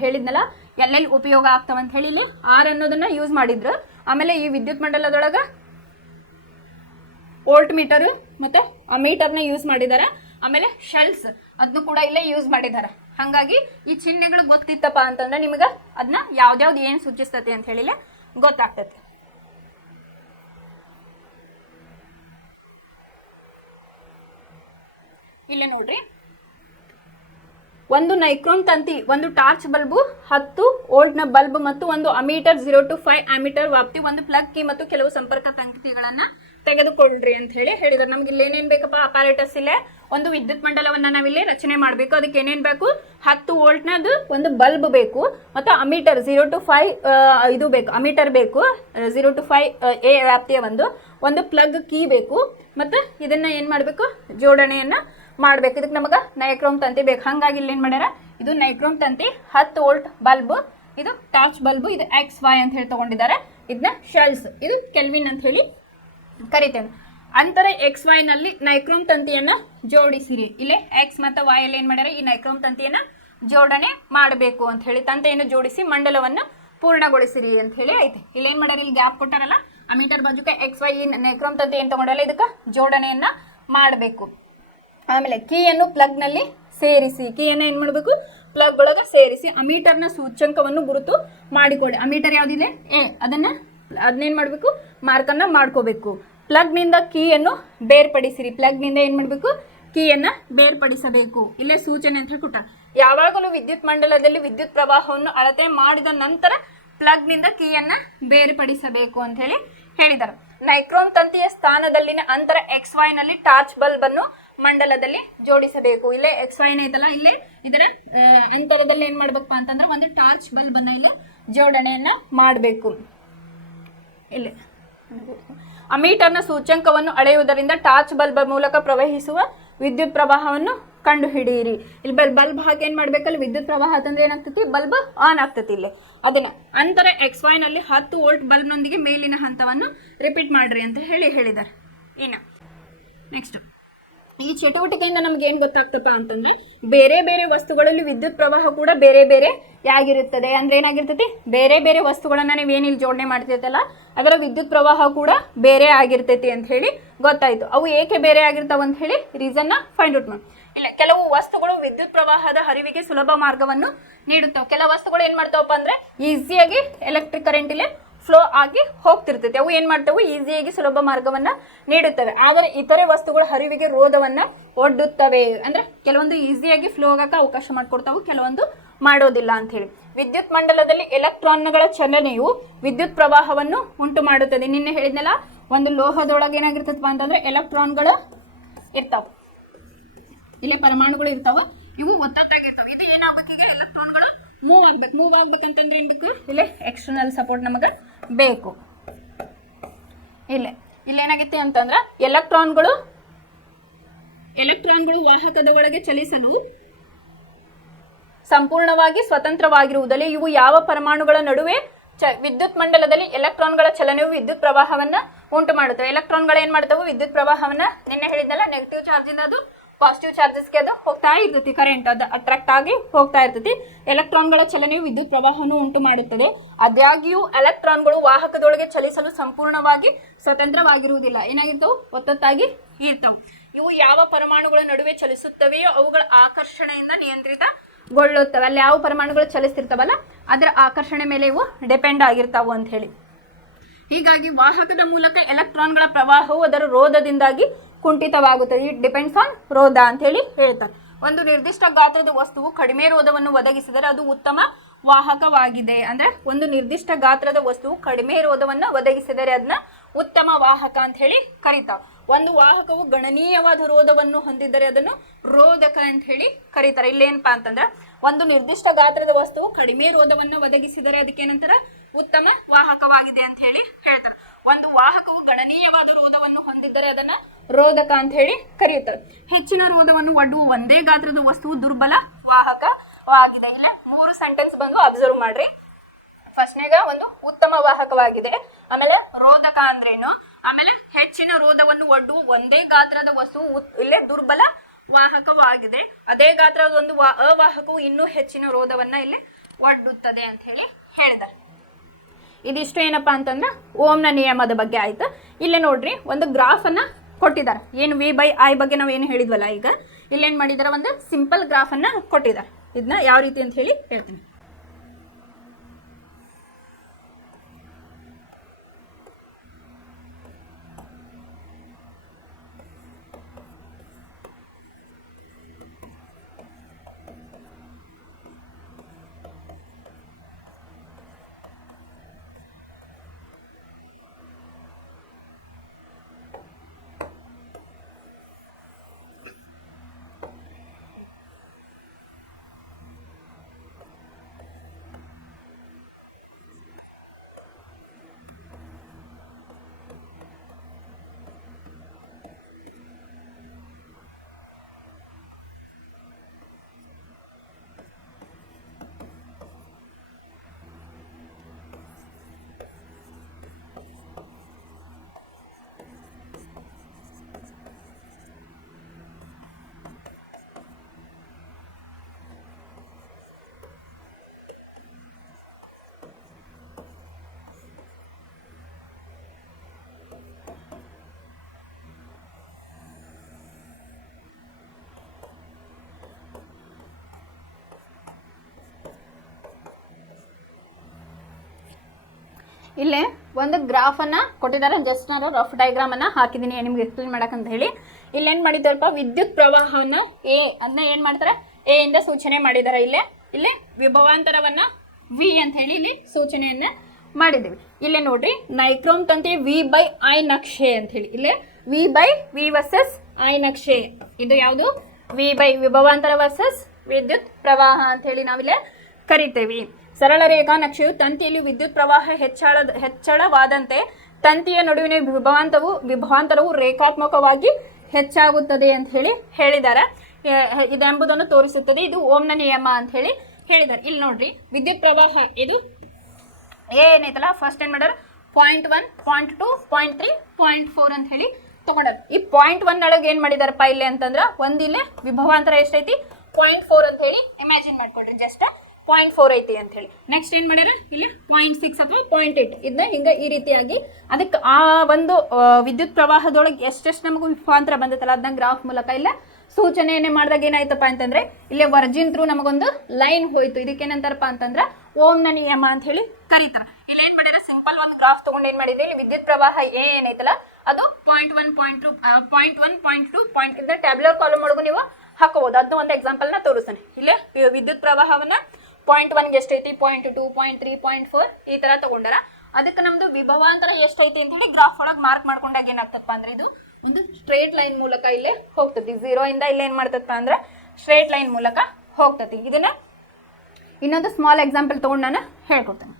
ಹೇಳಿದ್ನಲ್ಲ ಎಲ್ಲೆಲ್ಲಿ ಉಪಯೋಗ ಆಗ್ತಾವಂತ ಹೇಳಿ ಇಲ್ಲಿ ಆರ್ ಅನ್ನೋದನ್ನ ಯೂಸ್ ಮಾಡಿದ್ರು. ಆಮೇಲೆ ಈ ವಿದ್ಯುತ್ ಮಂಡಲದೊಳಗ ವೋಲ್ಟ್ ಮೀಟರ್ ಮತ್ತೆ ಮೀಟರ್ನ ಯೂಸ್ ಮಾಡಿದ್ದಾರೆ. ಆಮೇಲೆ ಶೆಲ್ಸ್ ಅದನ್ನು ಕೂಡ ಇಲ್ಲೇ ಯೂಸ್ ಮಾಡಿದ್ದಾರೆ. ಹಾಗಾಗಿ ಈ ಚಿಹ್ನೆಗಳು ಗೊತ್ತಿತ್ತಪ್ಪ ಅಂತಂದ್ರೆ ನಿಮಗೆ ಅದನ್ನ ಯಾವ್ದ್ಯಾವ್ದು ಏನು ಸೂಚಿಸ್ತತಿ ಅಂತ ಹೇಳಿ ಗೊತ್ತಾಗ್ತತಿ. ಇಲ್ಲೇ ನೋಡ್ರಿ, ಒಂದು ನೈಕ್ರೋನ್ ತಂತಿ, ಒಂದು ಟಾರ್ಚ್ ಬಲ್ಬು, 10 ವೋಲ್ಟ್ನ ಬಲ್ಬ್ ಮತ್ತು ಒಂದು ಅಮೀಟರ್ 0 to 5 ಆಮೀಟರ್ ವ್ಯಾಪ್ತಿ, ಒಂದು ಪ್ಲಗ್ ಕೀ ಮತ್ತು ಕೆಲವು ಸಂಪರ್ಕ ತಂತಿಗಳನ್ನ ತೆಗೆದುಕೊಳ್ಳ್ರಿ ಅಂತ ಹೇಳಿ ಹೇಳಿದಾರೆ. ನಮ್ಗೆ ಇಲ್ಲಿ ಏನೇನ್ ಬೇಕಪ್ಪ ಅಪಾರೇಟಸ್, ಇಲ್ಲೇ ಒಂದು ವಿದ್ಯುತ್ ಮಂಡಲವನ್ನ ನಾವಿಲ್ಲಿ ರಚನೆ ಮಾಡಬೇಕು. ಅದಕ್ಕೆ ಏನೇನ್ ಬೇಕು, 10 ವೋಲ್ಟ್ನದು ಒಂದು ಬಲ್ಬ್ ಬೇಕು, ಮತ್ತು ಅಮೀಟರ್ 0 to 5 ಇದು ಬೇಕು, ಅಮೀಟರ್ ಬೇಕು 0 to 5 ಎ ವ್ಯಾಪ್ತಿಯ ಒಂದು ಪ್ಲಗ್ ಕೀ ಬೇಕು. ಮತ್ತು ಇದನ್ನ ಏನ್ ಮಾಡಬೇಕು, ಜೋಡಣೆಯನ್ನ ಮಾಡ್ಬೇಕು. ಇದಕ್ಕೆ ನಮಗೆ ನೈಕ್ರೋಮ್ ತಂತಿ ಬೇಕು. ಹಾಗಾಗಿ ಇಲ್ಲಿ ಏನ್ ಮಾಡ್ಯಾರ, ಇದು ನೈಕ್ರೋಮ್ ತಂತಿ, 10 ವೋಲ್ಟ್ ಬಲ್ಬ್, ಇದು ಟಾರ್ಚ್ ಬಲ್ಬ್, ಇದು XY ಅಂತ ಹೇಳಿ ತಗೊಂಡಿದ್ದಾರೆ. ಇದನ್ನ ಶೆಲ್ಸ್, ಇದು ಕೆಲ್ವಿನ್ ಅಂತ ಹೇಳಿ ಕರಿತೇನೆ. ಅಂತರ XY ನಲ್ಲಿ ನೈಕ್ರೋಮ್ ತಂತಿಯನ್ನ ಜೋಡಿಸಿರಿ. ಇಲ್ಲೇ X ಮತ್ತು Y ಅಲ್ಲಿ ಏನ್ ಮಾಡ್ಯಾರ, ಈ ನೈಕ್ರೋಮ್ ತಂತಿಯನ್ನ ಜೋಡಣೆ ಮಾಡಬೇಕು ಅಂತ ಹೇಳಿ ತಂತಿಯನ್ನು ಜೋಡಿಸಿ ಮಂಡಲವನ್ನ ಪೂರ್ಣಗೊಳಿಸಿರಿ ಅಂತ ಹೇಳಿ ಐತಿ. ಇಲ್ಲಿ ಏನ್ ಮಾಡ್ಯಾರ, ಇಲ್ಲಿ ಗ್ಯಾಪ್ ಕೊಟ್ಟಾರಲ್ಲ, ಅಮೀಟರ್ ಬಾಜುಕ XY ಈ ನೈಕ್ರೋಮ್ ತಂತಿ ಏನ್ ತಗೊಂಡಲ್ಲ ಇದಕ್ಕೆ ಜೋಡಣೆಯನ್ನ ಮಾಡಬೇಕು. ಆಮೇಲೆ ಕೀಯನ್ನು ಪ್ಲಗ್ ನಲ್ಲಿ ಸೇರಿಸಿ, ಕೀಯನ್ನು ಏನ್ ಮಾಡಬೇಕು, ಪ್ಲಗ್ ಒಳಗೆ ಸೇರಿಸಿ ಅಮೀಟರ್ನ ಸೂಚ್ಯಂಕವನ್ನು ಗುರುತು ಮಾಡಿಕೊಳ್ಳಿ. ಅಮೀಟರ್ ಯಾವ್ದಿದೆ ಎ, ಅದನ್ನೇನ್ ಮಾಡಬೇಕು, ಮಾರ್ಕನ್ನ ಮಾಡ್ಕೋಬೇಕು. ಪ್ಲಗ್ ನಿಂದ ಕೀಯನ್ನು ಬೇರ್ಪಡಿಸಿರಿ, ಪ್ಲಗ್ ನಿಂದ ಏನ್ ಮಾಡಬೇಕು, ಕೀಯನ್ನ ಬೇರ್ಪಡಿಸಬೇಕು. ಇಲ್ಲೇ ಸೂಚನೆ ಅಂತ ಹೇಳ್ಕೊಟ್ಟ, ಯಾವಾಗಲೂ ವಿದ್ಯುತ್ ಮಂಡಲದಲ್ಲಿ ವಿದ್ಯುತ್ ಪ್ರವಾಹವನ್ನು ಅಳತೆ ಮಾಡಿದ ನಂತರ ಪ್ಲಗ್ ನಿಂದ ಕೀಯನ್ನ ಬೇರ್ಪಡಿಸಬೇಕು ಅಂತ ಹೇಳಿ ಹೇಳಿದ್ದಾರೆ. ನೈಕ್ರೋಮ್ ತಂತಿಯ ಸ್ಥಾನದಲ್ಲಿನ ಅಂತರ XY ನಲ್ಲಿ ಟಾರ್ಚ್ ಬಲ್ಬ್ ಅನ್ನು ಮಂಡಲದಲ್ಲಿ ಜೋಡಿಸಬೇಕು. ಇಲ್ಲೇ XY ಐತಲ್ಲ, ಇಲ್ಲೇ ಇದರ ಅಂತರದಲ್ಲಿ ಏನ್ ಮಾಡ್ಬೇಕಪ್ಪ ಅಂತಂದ್ರೆ ಒಂದು ಟಾರ್ಚ್ ಬಲ್ಬ್ ಅನ್ನ ಇಲ್ಲಿ ಜೋಡಣೆಯನ್ನ ಮಾಡಬೇಕು. ಇಲ್ಲಿ ಅಮೀಟರ್ನ ಸೂಚ್ಯಂಕವನ್ನು ಅಳೆಯುವುದರಿಂದ ಟಾರ್ಚ್ ಬಲ್ಬ್ ಮೂಲಕ ಪ್ರವಹಿಸುವ ವಿದ್ಯುತ್ ಪ್ರವಾಹವನ್ನು ಕಂಡು ಹಿಡಿಯಿರಿ. ಇಲ್ಲಿ ಬಲ್ಬ್ ಹಾಕಿ ಏನ್ ಮಾಡ್ಬೇಕಲ್ಲ, ವಿದ್ಯುತ್ ಪ್ರವಾಹ ಅಂತಂದ್ರೆ ಏನಾಗ್ತತಿ, ಬಲ್ಬ್ ಆನ್ ಆಗ್ತತಿ. ಇಲ್ಲಿ ಅದನ್ನ ಅಂತರ XY ನಲ್ಲಿ 10 ವೋಲ್ಟ್ ಬಲ್ಬ್ ನೊಂದಿಗೆ ಮೇಲಿನ ಹಂತವನ್ನು ರಿಪೀಟ್ ಮಾಡ್ರಿ ಅಂತ ಹೇಳಿದ್ದಾರೆ. ಇನ್ನು ನೆಕ್ಸ್ಟ್ ಈ ಚಟುವಟಿಕೆಯಿಂದ ನಮ್ಗೆ ಏನ್ ಗೊತ್ತಾಗ್ತಪ್ಪ ಅಂತಂದ್ರೆ, ಬೇರೆ ಬೇರೆ ವಸ್ತುಗಳಲ್ಲಿ ವಿದ್ಯುತ್ ಪ್ರವಾಹ ಕೂಡ ಬೇರೆ ಬೇರೆ ಆಗಿರುತ್ತದೆ. ಅಂದ್ರೆ ಏನಾಗಿರ್ತೈತಿ, ಬೇರೆ ಬೇರೆ ವಸ್ತುಗಳನ್ನ ನೀವೇನಿಲ್ಲಿ ಜೋಡಣೆ ಮಾಡ್ತಿರ್ತಲ್ಲ ಅದರ ವಿದ್ಯುತ್ ಪ್ರವಾಹ ಕೂಡ ಬೇರೆ ಆಗಿರ್ತೈತಿ ಅಂತ ಹೇಳಿ ಗೊತ್ತಾಯ್ತು. ಅವು ಏಕೆ ಬೇರೆ ಆಗಿರ್ತಾವ ಅಂತ ಹೇಳಿ ರೀಸನ್ ನ ಫೈಂಡ್ ಔಟ್ ಮಾಡಿ. ಇಲ್ಲ, ಕೆಲವು ವಸ್ತುಗಳು ವಿದ್ಯುತ್ ಪ್ರವಾಹದ ಹರಿವಿಗೆ ಸುಲಭ ಮಾರ್ಗವನ್ನು ನೀಡುತ್ತವೆ. ಕೆಲವು ವಸ್ತುಗಳು ಏನ್ ಮಾಡ್ತಾವಪ್ಪ ಅಂದ್ರೆ ಈಸಿಯಾಗಿ ಎಲೆಕ್ಟ್ರಿಕ್ ಕರೆಂಟ್ ಇಲ್ಲಿ ಫ್ಲೋ ಆಗಿ ಹೋಗ್ತಿರ್ತೈತಿ. ಅವು ಏನ್ ಮಾಡ್ತಾವೆ, ಈಸಿಯಾಗಿ ಸುಲಭ ಮಾರ್ಗವನ್ನ ನೀಡುತ್ತವೆ. ಆದರೆ ಇತರೆ ವಸ್ತುಗಳ ಹರಿವಿಗೆ ರೋಧವನ್ನ ಒಡ್ಡುತ್ತವೆ. ಅಂದ್ರೆ ಕೆಲವೊಂದು ಈಸಿಯಾಗಿ ಫ್ಲೋ ಆಗಕ್ಕೆ ಅವಕಾಶ ಮಾಡಿಕೊಡ್ತಾವೆ, ಕೆಲವೊಂದು ಮಾಡೋದಿಲ್ಲ ಅಂತ ಹೇಳಿ. ವಿದ್ಯುತ್ ಮಂಡಲದಲ್ಲಿ ಎಲೆಕ್ಟ್ರಾನ್ಗಳ ಚಲನೆಯು ವಿದ್ಯುತ್ ಪ್ರವಾಹವನ್ನು ಉಂಟು ಮಾಡುತ್ತದೆ. ನಿನ್ನೆ ಹೇಳಿದ್ನಲ್ಲ, ಒಂದು ಲೋಹದೊಳಗೆ ಏನಾಗಿರ್ತದಪ್ಪ ಅಂತಂದ್ರೆ ಎಲೆಕ್ಟ್ರಾನ್ಗಳು ಇರ್ತಾವ, ಇಲ್ಲಿ ಪರಮಾಣುಗಳು ಇರ್ತಾವ, ಇವು ಒತ್ತೊತ್ತಾಗಿರ್ತಾವ. ಇದು ಏನಾಗಬೇಕು, ಈಗ ಎಲೆಕ್ಟ್ರಾನ್ಗಳು ಮೂವ್ ಆಗ್ಬೇಕಂತಂದ್ರೆ ಏನ್ ಬೇಕು, ಇಲ್ಲಿ ಎಕ್ಸ್ಟರ್ನಲ್ ಸಪೋರ್ಟ್ ನಮಗೆ ಬೇಕು. ಇಲ್ಲೇನಾಗಿತ್ತು ಅಂತಂದ್ರೆ ಎಲೆಕ್ಟ್ರಾನ್ಗಳು ವಾಹಕದ ಒಳಗೆ ಚಲಿಸಲು ಸಂಪೂರ್ಣವಾಗಿ ಸ್ವತಂತ್ರವಾಗಿರುವುದಲ್ಲ. ಇವು ಯಾವ ಪರಮಾಣುಗಳ ನಡುವೆ ವಿದ್ಯುತ್ ಮಂಡಲದಲ್ಲಿ ಎಲೆಕ್ಟ್ರಾನ್ಗಳ ಚಲನೆಯು ವಿದ್ಯುತ್ ಪ್ರವಾಹವನ್ನ ಉಂಟು ಮಾಡುತ್ತವೆ. ಎಲೆಕ್ಟ್ರಾನ್ಗಳು ಏನ್ ಮಾಡ್ತಾವೆ, ವಿದ್ಯುತ್ ಪ್ರವಾಹವನ್ನ ನಿನ್ನೆ ಹೇಳಿದ್ನಲ್ಲ, ನೆಗೆಟಿವ್ ಚಾರ್ಜ್ ಇಂದ ಅದು ಪಾಸಿಟಿವ್ ಚಾರ್ಜಸ್ಗೆ ಅದು ಹೋಗ್ತಾ ಇರ್ತೈತಿ, ಕರೆಂಟ್ ಅದು ಅಟ್ರಾಕ್ಟ್ ಆಗಿ ಹೋಗ್ತಾ ಇರ್ತೈತಿ. ಎಲೆಕ್ಟ್ರಾನ್ಗಳ ಚಲನೆಯು ವಿದ್ಯುತ್ ಪ್ರವಾಹವನ್ನು ಉಂಟು ಮಾಡುತ್ತದೆ. ಆದಾಗ್ಯೂ ಎಲೆಕ್ಟ್ರಾನ್ಗಳು ವಾಹಕದೊಳಗೆ ಚಲಿಸಲು ಸಂಪೂರ್ಣವಾಗಿ ಸ್ವತಂತ್ರವಾಗಿರುವುದಿಲ್ಲ. ಏನಾಗಿರ್ತವು? ಒತ್ತೊತ್ತಾಗಿ ಇರ್ತವು. ಇವು ಯಾವ ಪರಮಾಣುಗಳ ನಡುವೆ ಚಲಿಸುತ್ತವೆಯೋ ಅವುಗಳ ಆಕರ್ಷಣೆಯಿಂದ ನಿಯಂತ್ರಿತಗೊಳ್ಳುತ್ತವೆ. ಅಲ್ಲಿ ಯಾವ ಪರಮಾಣುಗಳು ಚಲಿಸ್ತಿರ್ತಾವಲ್ಲ ಅದರ ಆಕರ್ಷಣೆ ಮೇಲೆ ಇವು ಡಿಪೆಂಡ್ ಆಗಿರ್ತಾವು ಅಂತ ಹೇಳಿ. ಹೀಗಾಗಿ ವಾಹಕದ ಮೂಲಕ ಎಲೆಕ್ಟ್ರಾನ್ಗಳ ಪ್ರವಾಹವು ಅದರ ರೋಧದಿಂದಾಗಿ ಕುಂಠಿತವಾಗುತ್ತದೆ. ಇಟ್ ಡಿಪೆಂಡ್ಸ್ ಆನ್ ರೋಧ ಅಂತ ಹೇಳಿ ಹೇಳ್ತಾರೆ. ಒಂದು ನಿರ್ದಿಷ್ಟ ಗಾತ್ರದ ವಸ್ತುವು ಕಡಿಮೆ ರೋಧವನ್ನು ಒದಗಿಸಿದರೆ ಅದು ಉತ್ತಮ ವಾಹಕವಾಗಿದೆ. ಅಂದ್ರೆ ಒಂದು ನಿರ್ದಿಷ್ಟ ಗಾತ್ರದ ವಸ್ತುವು ಕಡಿಮೆ ರೋಧವನ್ನು ಒದಗಿಸಿದರೆ ಅದನ್ನ ಉತ್ತಮ ವಾಹಕ ಅಂತ ಹೇಳಿ ಕರೀತಾವ. ಒಂದು ವಾಹಕವು ಗಣನೀಯವಾದ ರೋಧವನ್ನು ಹೊಂದಿದ್ದರೆ ಅದನ್ನು ರೋಧಕ ಅಂತ ಹೇಳಿ ಕರೀತಾರೆ. ಇಲ್ಲೇನಪ್ಪಾ ಅಂತಂದ್ರೆ ಒಂದು ನಿರ್ದಿಷ್ಟ ಗಾತ್ರದ ವಸ್ತುವು ಕಡಿಮೆ ರೋಧವನ್ನು ಒದಗಿಸಿದರೆ ಅದಕ್ಕೇನಂತಾರೆ? ಉತ್ತಮ ವಾಹಕವಾಗಿದೆ ಅಂತ ಹೇಳಿ ಹೇಳ್ತಾರೆ. ಒಂದು ವಾಹಕವು ಗಣನೀಯವಾದ ರೋಧವನ್ನು ಹೊಂದಿದ್ದರೆ ಅದನ್ನ ರೋಧಕ ಅಂತ ಹೇಳಿ ಕರೆಯುತ್ತಾರೆ. ಹೆಚ್ಚಿನ ರೋಧವನ್ನು ಒಡ್ಡುವ ಒಂದೇ ಗಾತ್ರದ ವಸ್ತುವು ದುರ್ಬಲ ವಾಹಕವಾಗಿದೆ. ಇಲ್ಲ 3 ಸೆಂಟೆನ್ಸ್ ಬಂದು ಅಬ್ಸರ್ವ್ ಮಾಡ್ರಿ. ಫಸ್ಟ್ನೇಗ ಒಂದು ಉತ್ತಮ ವಾಹಕವಾಗಿದೆ, ಆಮೇಲೆ ರೋಧಕ ಅಂದ್ರೇನು, ಆಮೇಲೆ ಹೆಚ್ಚಿನ ರೋಧವನ್ನು ಒಡ್ಡುವ ಒಂದೇ ಗಾತ್ರದ ವಸ್ತುವು ಇಲ್ಲೇ ದುರ್ಬಲ ವಾಹಕವಾಗಿದೆ. ಅದೇ ಗಾತ್ರದ ಒಂದು ಅವಾಹಕವು ಇನ್ನೂ ಹೆಚ್ಚಿನ ರೋಧವನ್ನ ಇಲ್ಲಿ ಒಡ್ಡುತ್ತದೆ ಅಂತ ಹೇಳಿ ಹೇಳಿದ್ದಾರೆ. ಇದಿಷ್ಟು ಏನಪ್ಪಾ ಅಂತಂದ್ರೆ ಓಮ್ನ ನಿಯಮದ ಬಗ್ಗೆ ಆಯ್ತು. ಇಲ್ಲೇ ನೋಡ್ರಿ ಒಂದು ಗ್ರಾಫ್ ಅನ್ನ ಕೊಟ್ಟಿದ್ದಾರೆ. ಏನು V/I ಬಗ್ಗೆ ನಾವು ಏನು ಹೇಳಿದ್ವಲ್ಲ, ಈಗ ಇಲ್ಲೇನ್ ಮಾಡಿದಾರೆ? ಒಂದು ಸಿಂಪಲ್ ಗ್ರಾಫ್ ಅನ್ನ ಕೊಟ್ಟಿದ್ದಾರೆ. ಇದನ್ನ ಯಾವ ರೀತಿ ಅಂತ ಹೇಳಿ ಹೇಳ್ತೀನಿ. ಇಲ್ಲೇ ಒಂದು ಗ್ರಾಫ್ ಅನ್ನ ಕೊಟ್ಟಿದ್ದಾರೆ. ಜಸ್ಟ್ ನಾನು ರಫ್ ಡಯಾಗ್ರಾಮ್ ಅನ್ನ ಹಾಕಿದ್ದೀನಿ ನಿಮ್ಗೆ ಎಕ್ಸ್ಪ್ಲೇನ್ ಮಾಡಕ್ಕಂತ ಹೇಳಿ. ಇಲ್ಲೇನು ಮಾಡಿದಾರಪ್ಪ? ವಿದ್ಯುತ್ ಪ್ರವಾಹವನ್ನ ಎ ಅದನ್ನ ಏನ್ ಮಾಡ್ತಾರೆ? ಎ ಇಂದ ಸೂಚನೆ ಮಾಡಿದ್ದಾರೆ. ಇಲ್ಲೇ ವಿಭವಾಂತರವನ್ನ ವಿ ಅಂತ ಹೇಳಿ ಇಲ್ಲಿ ಸೂಚನೆಯನ್ನ ಮಾಡಿದ್ದೀವಿ. ಇಲ್ಲೇ ನೋಡ್ರಿ ನೈಕ್ರೋಮ್ ತಂತಿ V/I ನಕ್ಷೆ ಅಂತ ಹೇಳಿ. ಇಲ್ಲೇ V/V ವರ್ಸಸ್ I ನಕ್ಷೆ. ಇದು ಯಾವುದು? ವಿಭವಾಂತರ ವರ್ಸಸ್ ವಿದ್ಯುತ್ ಪ್ರವಾಹ ಅಂತ ಹೇಳಿ ನಾವಿಲ್ಲೇ ಕರಿತೇವೆ. ಸರಳ ರೇಖಾ ನಕ್ಷೆಯು ತಂತಿಯಲ್ಲಿ ವಿದ್ಯುತ್ ಪ್ರವಾಹ ಹೆಚ್ಚಳವಾದಂತೆ ತಂತಿಯ ನಡುವಿನ ವಿಭವಾಂತರವು ರೇಖಾತ್ಮಕವಾಗಿ ಹೆಚ್ಚಾಗುತ್ತದೆ ಅಂತ ಹೇಳಿ ಹೇಳಿದ್ದಾರೆ. ಇದೆಂಬುದನ್ನು ತೋರಿಸುತ್ತದೆ. ಇದು ಓಮ್ನ ನಿಯಮ ಅಂತ ಹೇಳಿ ಹೇಳಿದ್ದಾರೆ. ಇಲ್ಲಿ ನೋಡ್ರಿ ವಿದ್ಯುತ್ ಪ್ರವಾಹ ಇದು ಏನೈತಲ್ಲ, ಫಸ್ಟ್ ಏನ್ ಮಾಡ್ಯಾರ? 0.1, 0.2, 0.3, 0.4 ಅಂತ ಹೇಳಿ ತಗೊಂಡಾರ. ಈ 0.1 ಒಳಗೆ ಏನ್ ಮಾಡಿದಾರಪ್ಪ ಇಲ್ಲಿ ಅಂತಂದ್ರ ಒಂದಿಲ್ಲೇ ವಿಭವಾಂತರ ಎಷ್ಟೈತಿ? 0.4 ಅಂತ ಹೇಳಿ ಇಮ್ಯಾಜಿನ್ ಮಾಡ್ಕೊಡ್ರಿ. ಜಸ್ಟ್ 0.4 ಐತಿ ಅಂತ ಹೇಳಿ. ನೆಕ್ಸ್ಟ್ ಏನ್ ಮಾಡ್ಯಾರ? ಇಲ್ಲಿ 0.6 ಅಥವಾ 0.8 ಇದನ್ನ ಹಿಂಗ ಈ ರೀತಿಯಾಗಿ ಅದಕ್ಕೆ ಆ ಒಂದು ವಿದ್ಯುತ್ ಪ್ರವಾಹದೊಳಗೆ ಎಷ್ಟೆಷ್ಟು ನಮಗೂ ವಿಭವಾಂತರ ಬಂದೈತಲ್ಲ ಅದನ್ನ ಗ್ರಾಫ್ ಮೂಲಕ ಇಲ್ಲ ಸೂಚನೆಯನ್ನೇ ಮಾಡಿದಾಗ ಏನಾಯ್ತಪ್ಪ ಅಂತಂದ್ರೆ ಇಲ್ಲೇ ವರ್ಜಿನ್ ಥ್ರೂ ನಮಗೊಂದು ಲೈನ್ ಹೋಯ್ತು. ಇದಕ್ಕೇನಂತಾರಪ್ಪ ಅಂತಂದ್ರೆ ಓಮ್ನ ನಿಯಮ ಅಂತ ಹೇಳಿ ಕರೀತಾರೆ. ಇಲ್ಲಿ ಏನ್ ಮಾಡಿದ್ರೆ ಸಿಂಪಲ್ ಒಂದು ಗ್ರಾಫ್ ತಗೊಂಡು ಏನ್ ಮಾಡಿದ್ರೆ ಇಲ್ಲಿ ವಿದ್ಯುತ್ ಪ್ರವಾಹ ಏನೈತಲ್ಲ ಅದು 0.1, 0.2, 0.1, 0.2 ಟ್ಯಾಬ್ಯುಲರ್ ಕಾಲಮ್ ಒಳಗೂ ನೀವು ಹಾಕೋಬಹುದು. ಅದನ್ನ ಒಂದು ಎಕ್ಸಾಂಪಲ್ ನ ತೋರಿಸ್ತಾನೆ. ಇಲ್ಲೇ ವಿದ್ಯುತ್ ಪ್ರವಾಹವನ್ನ 0.1 ಎಷ್ಟೈತಿ, 0.2, 0.3, 0.4 ಈ ತರ ತಗೊಂಡಾರ. ಅದಕ್ಕೆ ನಮ್ದು ವಿಭವಾಂತರ ಎಷ್ಟೈತಿ ಅಂತ ಹೇಳಿ ಗ್ರಾಫ್ ಒಳಗೆ ಮಾರ್ಕ್ ಮಾಡ್ಕೊಂಡಾಗ ಏನಾಗ್ತಪ್ಪ ಅಂದ್ರೆ ಇದು ಒಂದು ಸ್ಟ್ರೇಟ್ ಲೈನ್ ಮೂಲಕ ಇಲ್ಲೇ ಹೋಗ್ತತಿ. 0 ಇಂದ ಇಲ್ಲಿ ಏನ್ ಮಾಡ್ತಪ್ಪ ಅಂದ್ರೆ ಸ್ಟ್ರೇಟ್ ಲೈನ್ ಮೂಲಕ ಹೋಗ್ತತಿ. ಇದನ್ನ ಇನ್ನೊಂದು ಸ್ಮಾಲ್ ಎಕ್ಸಾಂಪಲ್ ತಗೊಂಡು ನಾನು ಹೇಳ್ಕೊಡ್ತೇನೆ.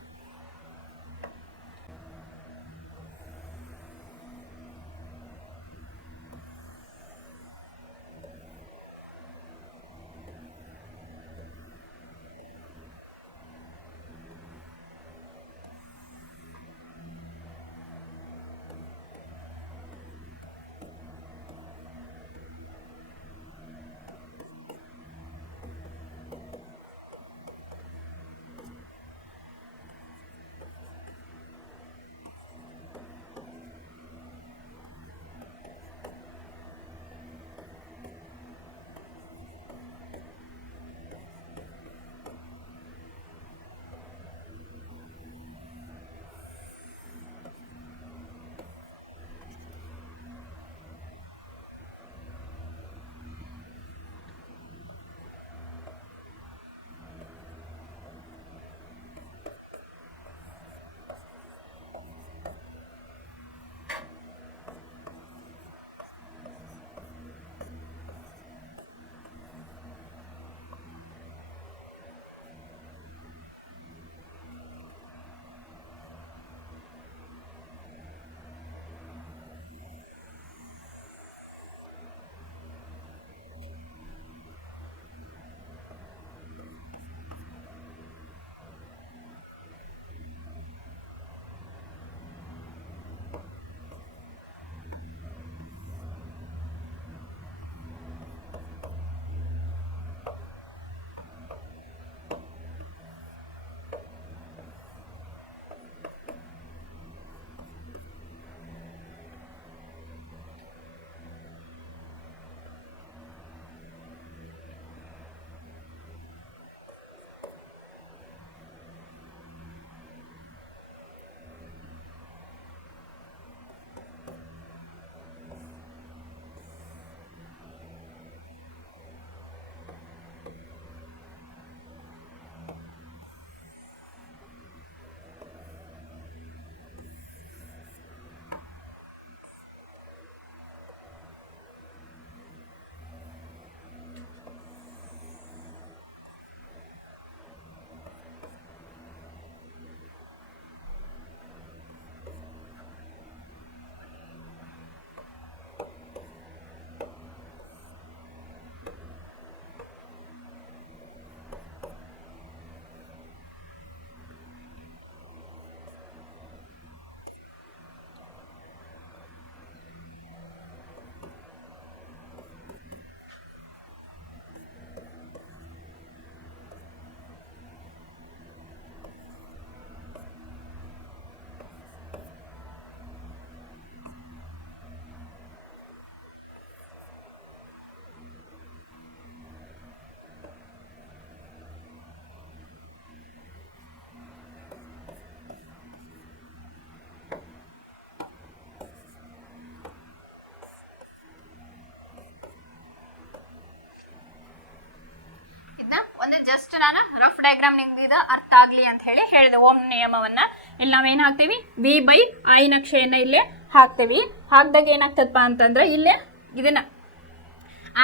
ಜಸ್ಟ್ ನಾನು ರಫ್ ಡಯಾಗ್ರಾಮ್ ನಿಮ್ಗೆ ಅರ್ಥ ಆಗ್ಲಿ ಅಂತ ಹೇಳಿ ಹೇಳಿದೆ ಓಮ್ ನಿಯಮವನ್ನ. ಇಲ್ಲಿ ನಾವೇನು ಹಾಕ್ತೀವಿ, V/I ನಕ್ಷೆಯನ್ನು ಇಲ್ಲೇ ಹಾಕ್ತೀವಿ. ಹಾಕಿದಾಗ ಏನಾಗ್ತದಪ್ಪ ಅಂತಂದ್ರೆ ಇಲ್ಲೇ ಇದನ್ನ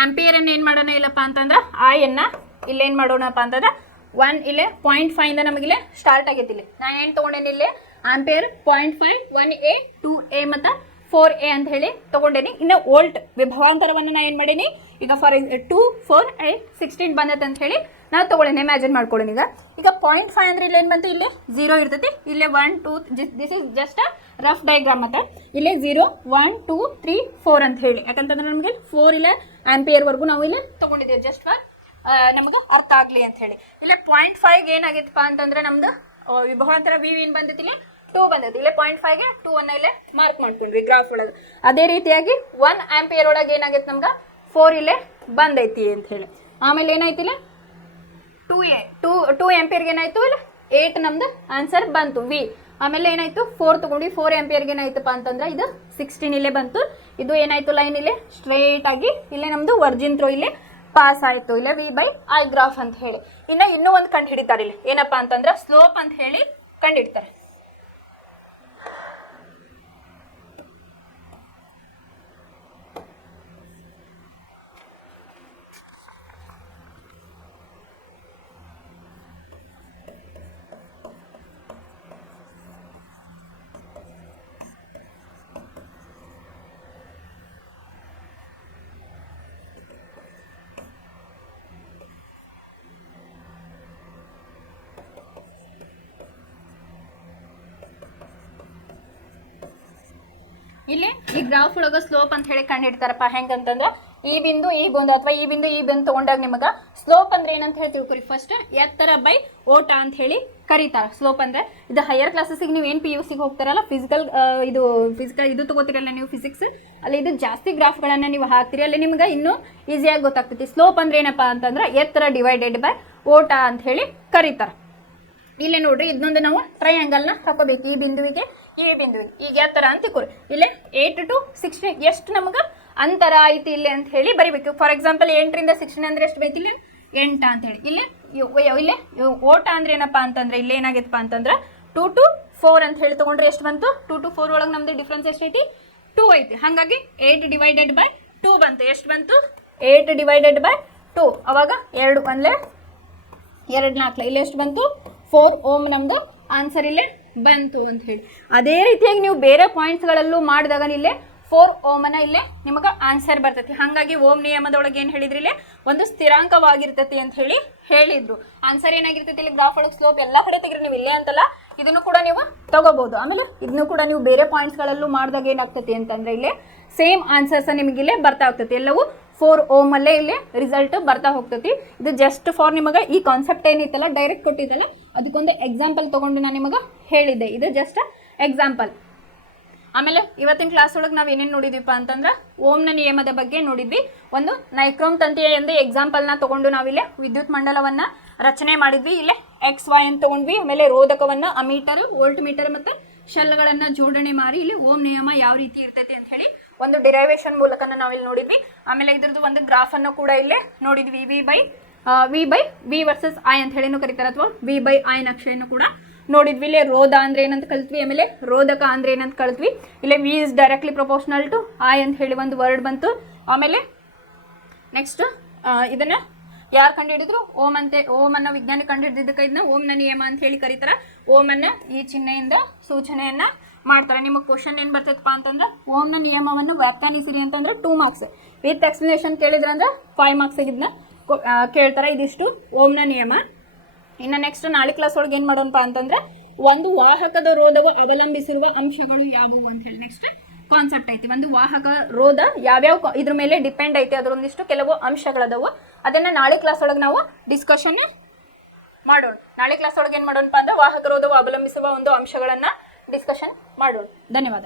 ಆಂಪಿಯರ್ ಅನ್ನ ಏನ್ ಮಾಡೋಣ ಇಲ್ಲಪ್ಪ ಅಂತಂದ್ರೆ I ಇಲ್ಲೇನ್ ಮಾಡೋಣಪ್ಪ ಅಂತಂದ್ರೆ 1 ಇಲ್ಲೇ 0.5 ಇಂದ ನಮಗಿಲ್ಲೇ ಸ್ಟಾರ್ಟ್ ಆಗೈತಿ. ಇಲ್ಲಿ ನಾನು ಏನು ತಗೊಂಡೇನಿ, ಇಲ್ಲಿ ಆಂಪಿಯರ್ 0.5 1A 2A ಮತ್ತು 4A ಅಂತ ಹೇಳಿ ತಗೊಂಡೇನಿ. ಇನ್ನು ವೋಲ್ಟ್ ವಿಭವಾಂತರವನ್ನು ನಾನು ಏನು ಮಾಡೀನಿ, ಈಗ ಫಾರ್ 2 4 8 16 ಬಂದೈತೆ ಅಂತ ಹೇಳಿ ನಾವು ತಗೊಳ್ಳೇನಿ. ಇಮ್ಯಾಜಿನ್ ಮಾಡ್ಕೊಳ್ಳೋಣ. ಈಗ 0.5 ಅಂದ್ರೆ ಇಲ್ಲಿ ಏನು ಬಂತು, ಇಲ್ಲಿ 0 ಇರ್ತೈತಿ. ಇಲ್ಲೇ 1 2 this is just a rough diagram. ಮತ್ತು ಇಲ್ಲೇ 0 1 2 3 4 ಅಂತ ಹೇಳಿ, ಯಾಕಂತಂದ್ರೆ ನಮಗೆ 4 ಇಲ್ಲ ಆಂಪಿಯರ್ವರೆಗೂ ನಾವು ಇಲ್ಲಿ ತಗೊಂಡಿದ್ದೇವೆ ಜಸ್ಟ್ ಫಾರ್ ನಮ್ಗೆ ಅರ್ಥ ಆಗಲಿ ಅಂತ ಹೇಳಿ. ಇಲ್ಲೇ 0.5 ಏನಾಗಿತ್ತಪ್ಪ ಅಂತಂದ್ರೆ ನಮ್ದು ವಿಭವಾಂತರ V ಏನು ಬಂದೈತಿ, ಇಲ್ಲಿ 2 ಬಂದೈತಿ. ಇಲ್ಲೇ 0.5ಗೆ 2 ಅನ್ನ ಇಲ್ಲೇ ಮಾರ್ಕ್ ಮಾಡ್ಕೊಂಡ್ವಿ ಗ್ರಾಫ್ ಒಳಗೆ. ಅದೇ ರೀತಿಯಾಗಿ 1 ಆಂಪಿಯರ್ ಒಳಗೆ ಏನಾಗೈತೆ ನಮ್ಗೆ 4 ಇಲ್ಲೇ ಬಂದೈತಿ ಅಂತ ಹೇಳಿ. ಆಮೇಲೆ ಏನಾಯ್ತಿಲ್ಲ 2 ಆಂಪಿಯರ್ಗೆ ಏನಾಯ್ತು, ಇಲ್ಲ 8 ನಮ್ದು ಆನ್ಸರ್ ಬಂತು V. ಆಮೇಲೆ ಏನಾಯ್ತು 4 ತಗೊಂಡು 4 ಆಂಪಿಯರ್ಗೆ ಏನಾಯ್ತಪ್ಪ ಅಂತಂದ್ರೆ ಇದು 16 ಇಲ್ಲೇ ಬಂತು. ಇದು ಏನಾಯ್ತು ಲೈನ್ ಇಲ್ಲೇ ಸ್ಟ್ರೈಟ್ ಆಗಿ ಇಲ್ಲೇ ನಮ್ದು ವರ್ಜಿನ್ ಥ್ರೋ ಇಲ್ಲೇ ಪಾಸ್ ಆಯ್ತು, ಇಲ್ಲ V/I ಗ್ರಾಫ್ ಅಂತ ಹೇಳಿ. ಇನ್ನೂ ಒಂದು ಕಂಡು ಹಿಡಿತಾರೆ ಇಲ್ಲಿ, ಏನಪ್ಪಾ ಅಂತಂದ್ರೆ ಸ್ಲೋಪ್ ಅಂತ ಹೇಳಿ ಕಂಡಿಡ್ತಾರೆ. ಇಲ್ಲಿ ಈ ಗ್ರಾಫ್ ಒಳಗೆ ಸ್ಲೋಪ್ ಅಂತ ಹೇಳಿ ಕಂಡಿಡ್ತಾರಪ್ಪ. ಹೆಂಗಂತಂದ್ರೆ ಈ ಬಿಂದು ಅಥವಾ ಈ ಬಿಂದು ತಗೊಂಡಾಗ ನಿಮಗೆ ಸ್ಲೋಪ್ ಅಂದ್ರೆ ಏನಂತ ಹೇಳಿ ತಿಳ್ಕೊರಿ. ಫಸ್ಟ್ ಎತ್ತರ ಬೈ ಓಟ ಅಂತ ಹೇಳಿ ಕರೀತಾರೆ ಸ್ಲೋಪ್ ಅಂದ್ರೆ. ಇದು ಹೈಯರ್ ಕ್ಲಾಸಸ್ಗೆ ನೀವು ಏನು PUC ಹೋಗ್ತಾರಲ್ಲ, ಫಿಸಿಕಲ್ ಇದು ತಗೋತಿರಲ್ಲ ನೀವು ಫಿಸಿಕ್ಸ್, ಅಲ್ಲಿ ಇದು ಜಾಸ್ತಿ ಗ್ರಾಫ್ಗಳನ್ನು ನೀವು ಹಾಕ್ತೀರಿ, ಅಲ್ಲಿ ನಿಮ್ಗೆ ಇನ್ನೂ ಈಸಿಯಾಗಿ ಗೊತ್ತಾಗ್ತೈತಿ. ಸ್ಲೋಪ್ ಅಂದ್ರೆ ಏನಪ್ಪಾ ಅಂತಂದ್ರೆ ಎತ್ತರ ಡಿವೈಡೆಡ್ ಬೈ ಓಟ ಅಂತ ಹೇಳಿ ಕರೀತಾರೆ. ಇಲ್ಲಿ ನೋಡ್ರಿ, ಇದನ್ನೊಂದು ನಾವು ಟ್ರಯಾಂಗಲ್ನ ಹಾಕೋಬೇಕು. ಈ ಬಿಂದುವಿಗೆ ಈಗ ಎತ್ತರ ಅಂತ ತಿಳ್ಕೊರಿ. ಇಲ್ಲಿ 8 to 16 ಎಷ್ಟು ನಮ್ಗೆ ಅಂತರ ಐತಿ ಇಲ್ಲಿ ಅಂತ ಹೇಳಿ ಬರಿಬೇಕು. ಫಾರ್ ಎಕ್ಸಾಂಪಲ್ 8 ರಿಂದ 16 ಅಂದ್ರೆ ಎಷ್ಟು ಬೈತಿ, ಇಲ್ಲಿ 8 ಅಂತ ಹೇಳಿ. ಇಲ್ಲಿ ಓಟ ಅಂದ್ರೆ ಏನಪ್ಪಾ ಅಂತಂದ್ರೆ ಇಲ್ಲಿ ಏನಾಗೈತಪ್ಪ ಅಂತಂದ್ರೆ 2 to 4 ಅಂತ ಹೇಳಿ ತಗೊಂಡ್ರೆ ಎಷ್ಟು ಬಂತು, 2 to 4 ಒಳಗೆ ನಮ್ದು ಡಿಫ್ರೆನ್ಸ್ ಎಷ್ಟೈತಿ, 2 ಐತಿ. ಹಾಗಾಗಿ 8 ಡಿವೈಡೆಡ್ ಬೈ 2 ಬಂತು. ಎಷ್ಟು ಬಂತು, 8 ಡಿವೈಡೆಡ್ ಬೈ 2. ಅವಾಗ 2 1 2 4 ಇಲ್ಲಿ ಎಷ್ಟು ಬಂತು, 4 ಓಮ್ ನಮ್ದು ಆನ್ಸರ್ ಇಲ್ಲೇ ಬಂತು ಅಂತ ಹೇಳಿ. ಅದೇ ರೀತಿಯಾಗಿ ನೀವು ಬೇರೆ ಪಾಯಿಂಟ್ಸ್ಗಳಲ್ಲೂ ಮಾಡಿದಾಗ ಇಲ್ಲೇ 4 ಓಮನ ಇಲ್ಲೇ ನಿಮಗೆ ಆನ್ಸರ್ ಬರ್ತೈತಿ. ಹಾಗಾಗಿ ಓಮ್ ನಿಯಮದೊಳಗೆ ಏನು ಹೇಳಿದ್ರಿ, ಇಲ್ಲೇ ಒಂದು ಸ್ಥಿರಾಂಕವಾಗಿರ್ತೈತಿ ಅಂತ ಹೇಳಿ ಹೇಳಿದ್ರು. ಆನ್ಸರ್ ಏನಾಗಿರ್ತೈತಿ, ಇಲ್ಲಿ ಗ್ರಾಫ್ ಒಳಗೆ ಸ್ಲೋಪ್ ಎಲ್ಲ ಕಡೆ ತೆಗ್ರಿ ನೀವು ಇಲ್ಲೇ ಅಂತಲ್ಲ, ಇದನ್ನು ಕೂಡ ನೀವು ತಗೋಬಹುದು. ಆಮೇಲೆ ಇದನ್ನು ಕೂಡ ನೀವು ಬೇರೆ ಪಾಯಿಂಟ್ಸ್ಗಳಲ್ಲೂ ಮಾಡಿದಾಗ ಏನಾಗ್ತೈತಿ ಅಂತಂದ್ರೆ ಇಲ್ಲೇ ಸೇಮ್ ಆನ್ಸರ್ಸ್ ನಿಮಗೆ ಇಲ್ಲೇ ಬರ್ತಾ ಹೋಗ್ತೈತಿ. ಎಲ್ಲವೂ 4 ಓಮ್ ಅಲ್ಲೇ ಇಲ್ಲಿ ರಿಸಲ್ಟ್ ಬರ್ತಾ ಹೋಗ್ತೈತಿ. ಇದು ಜಸ್ಟ್ ಫಾರ್ ನಿಮಗೆ ಈ ಕಾನ್ಸೆಪ್ಟ್ ಏನಿತ್ತಲ್ಲ ಡೈರೆಕ್ಟ್ ಕೊಟ್ಟಿದ್ದಲ್ಲ, ಅದಕ್ಕೊಂದು ಎಕ್ಸಾಂಪಲ್ ತಗೊಂಡು ನಾನು ನಿಮಗೆ ಹೇಳಿದ್ದೆ. ಇದು ಜಸ್ಟ್ ಎಕ್ಸಾಂಪಲ್. ಆಮೇಲೆ ಇವತ್ತಿನ ಕ್ಲಾಸ್ ಒಳಗೆ ನಾವು ಏನೇನು ನೋಡಿದ್ವಿಪ್ಪ ಅಂತಂದ್ರೆ ಓಮ್ನ ನಿಯಮದ ಬಗ್ಗೆ ನೋಡಿದ್ವಿ. ಒಂದು ನೈಕ್ರೋಮ್ ತಂತಿಯ ಎಂದು ಎಕ್ಸಾಂಪಲ್ನ ತಗೊಂಡು ನಾವಿಲ್ಲೇ ವಿದ್ಯುತ್ ಮಂಡಲವನ್ನು ರಚನೆ ಮಾಡಿದ್ವಿ. ಇಲ್ಲೇ XY ಅಂತ ತಗೊಂಡ್ವಿ. ಆಮೇಲೆ ರೋಧಕವನ್ನು ಅಮೀಟರ್, ವೋಲ್ಟ್ ಮೀಟರ್ ಮತ್ತು ಶೆಲ್ಗಳನ್ನು ಜೋಡಣೆ ಮಾಡಿ ಇಲ್ಲಿ ಓಮ್ ನಿಯಮ ಯಾವ ರೀತಿ ಇರ್ತೈತಿ ಅಂತ ಹೇಳಿ ಒಂದು ಡಿರೈವೇಶನ್ ಮೂಲಕ ನಾವಿಲ್ಲಿ ನೋಡಿದ್ವಿ. ಆಮೇಲೆ ಇದ್ರದ್ದು ಒಂದು ಗ್ರಾಫ್ ಅನ್ನು ಕೂಡ ಇಲ್ಲೇ ನೋಡಿದ್ವಿ. V ವರ್ಸಸ್ I ಅಂತ ಹೇಳಿನೂ ಕರೀತಾರೆ, ಅಥವಾ V/I ನಕ್ಷೆಯನ್ನು ಕೂಡ ನೋಡಿದ್ವಿ. ಇಲ್ಲಿ ರೋಧ ಅಂದ್ರೆ ಏನಂತ ಕಲ್ತ್ವಿ, ಆಮೇಲೆ ರೋಧಕ ಅಂದ್ರೆ ಏನಂತ ಕಲ್ತ್ವಿ. ಇಲ್ಲಿ V is directly proportional to I ಅಂತ ಹೇಳಿ ಒಂದು ವರ್ಡ್ ಬಂತು. ಆಮೇಲೆ ನೆಕ್ಸ್ಟ್ ಇದನ್ನ ಯಾರು ಕಂಡುಹಿಡಿದ್ರು, ಓಮನ್ನ ವಿಜ್ಞಾನಿ ಕಂಡುಹಿಡಿದಕ್ಕೆ ಇದನ್ನ ಓಮ್ನ ನಿಯಮ ಅಂತ ಹೇಳಿ ಕರೀತಾರೆ. ಓಮನ್ನ ಈ ಚಿಹ್ನೆಯಿಂದ ಸೂಚನೆಯನ್ನ ಮಾಡ್ತಾರೆ. ನಿಮಗೆ ಕ್ವಶನ್ ಏನು ಬರ್ತೈತಪ್ಪ ಅಂತಂದ್ರೆ ಓಮ್ನ ನಿಯಮವನ್ನು ವ್ಯಾಖ್ಯಾನಿಸಿರಿ ಅಂತಂದ್ರೆ 2 ಮಾರ್ಕ್ಸ್, ವಿತ್ ಎಕ್ಸ್ಪ್ಲನೇಷನ್ ಕೇಳಿದ್ರಂದ್ರೆ 5 ಮಾರ್ಕ್ಸ್ ಇದನ್ನ ಕೇಳ್ತಾರೆ. ಇದಿಷ್ಟು ಓಮ್ನ ನಿಯಮ. ಇನ್ನು ನೆಕ್ಸ್ಟ್ ನಾಳೆ ಕ್ಲಾಸ್ ಒಳಗೆ ಏನು ಮಾಡೋಣಪ್ಪ ಅಂತಂದ್ರೆ ಒಂದು ವಾಹಕದ ರೋಧವು ಅವಲಂಬಿಸಿರುವ ಅಂಶಗಳು ಯಾವುವು ಅಂತ ಹೇಳಿ ನೆಕ್ಸ್ಟ್ ಕಾನ್ಸೆಪ್ಟ್ ಐತಿ. ಒಂದು ವಾಹಕ ರೋಧ ಯಾವ್ಯಾವ ಇದ್ರ ಮೇಲೆ ಡಿಪೆಂಡ್ ಐತಿ, ಅದರೊಂದಿಷ್ಟು ಕೆಲವು ಅಂಶಗಳದವು. ಅದನ್ನ ನಾಳೆ ಕ್ಲಾಸ್ ಒಳಗೆ ನಾವು ಡಿಸ್ಕಷನ್ ಮಾಡೋಣ. ನಾಳೆ ಕ್ಲಾಸ್ ಒಳಗೆ ಏನು ಮಾಡೋಣಪ್ಪ ಅಂದ್ರೆ ವಾಹಕ ರೋಧವು ಅವಲಂಬಿಸುವ ಒಂದು ಅಂಶಗಳನ್ನ ಡಿಸ್ಕಷನ್ ಮಾಡೋಣ. ಧನ್ಯವಾದ.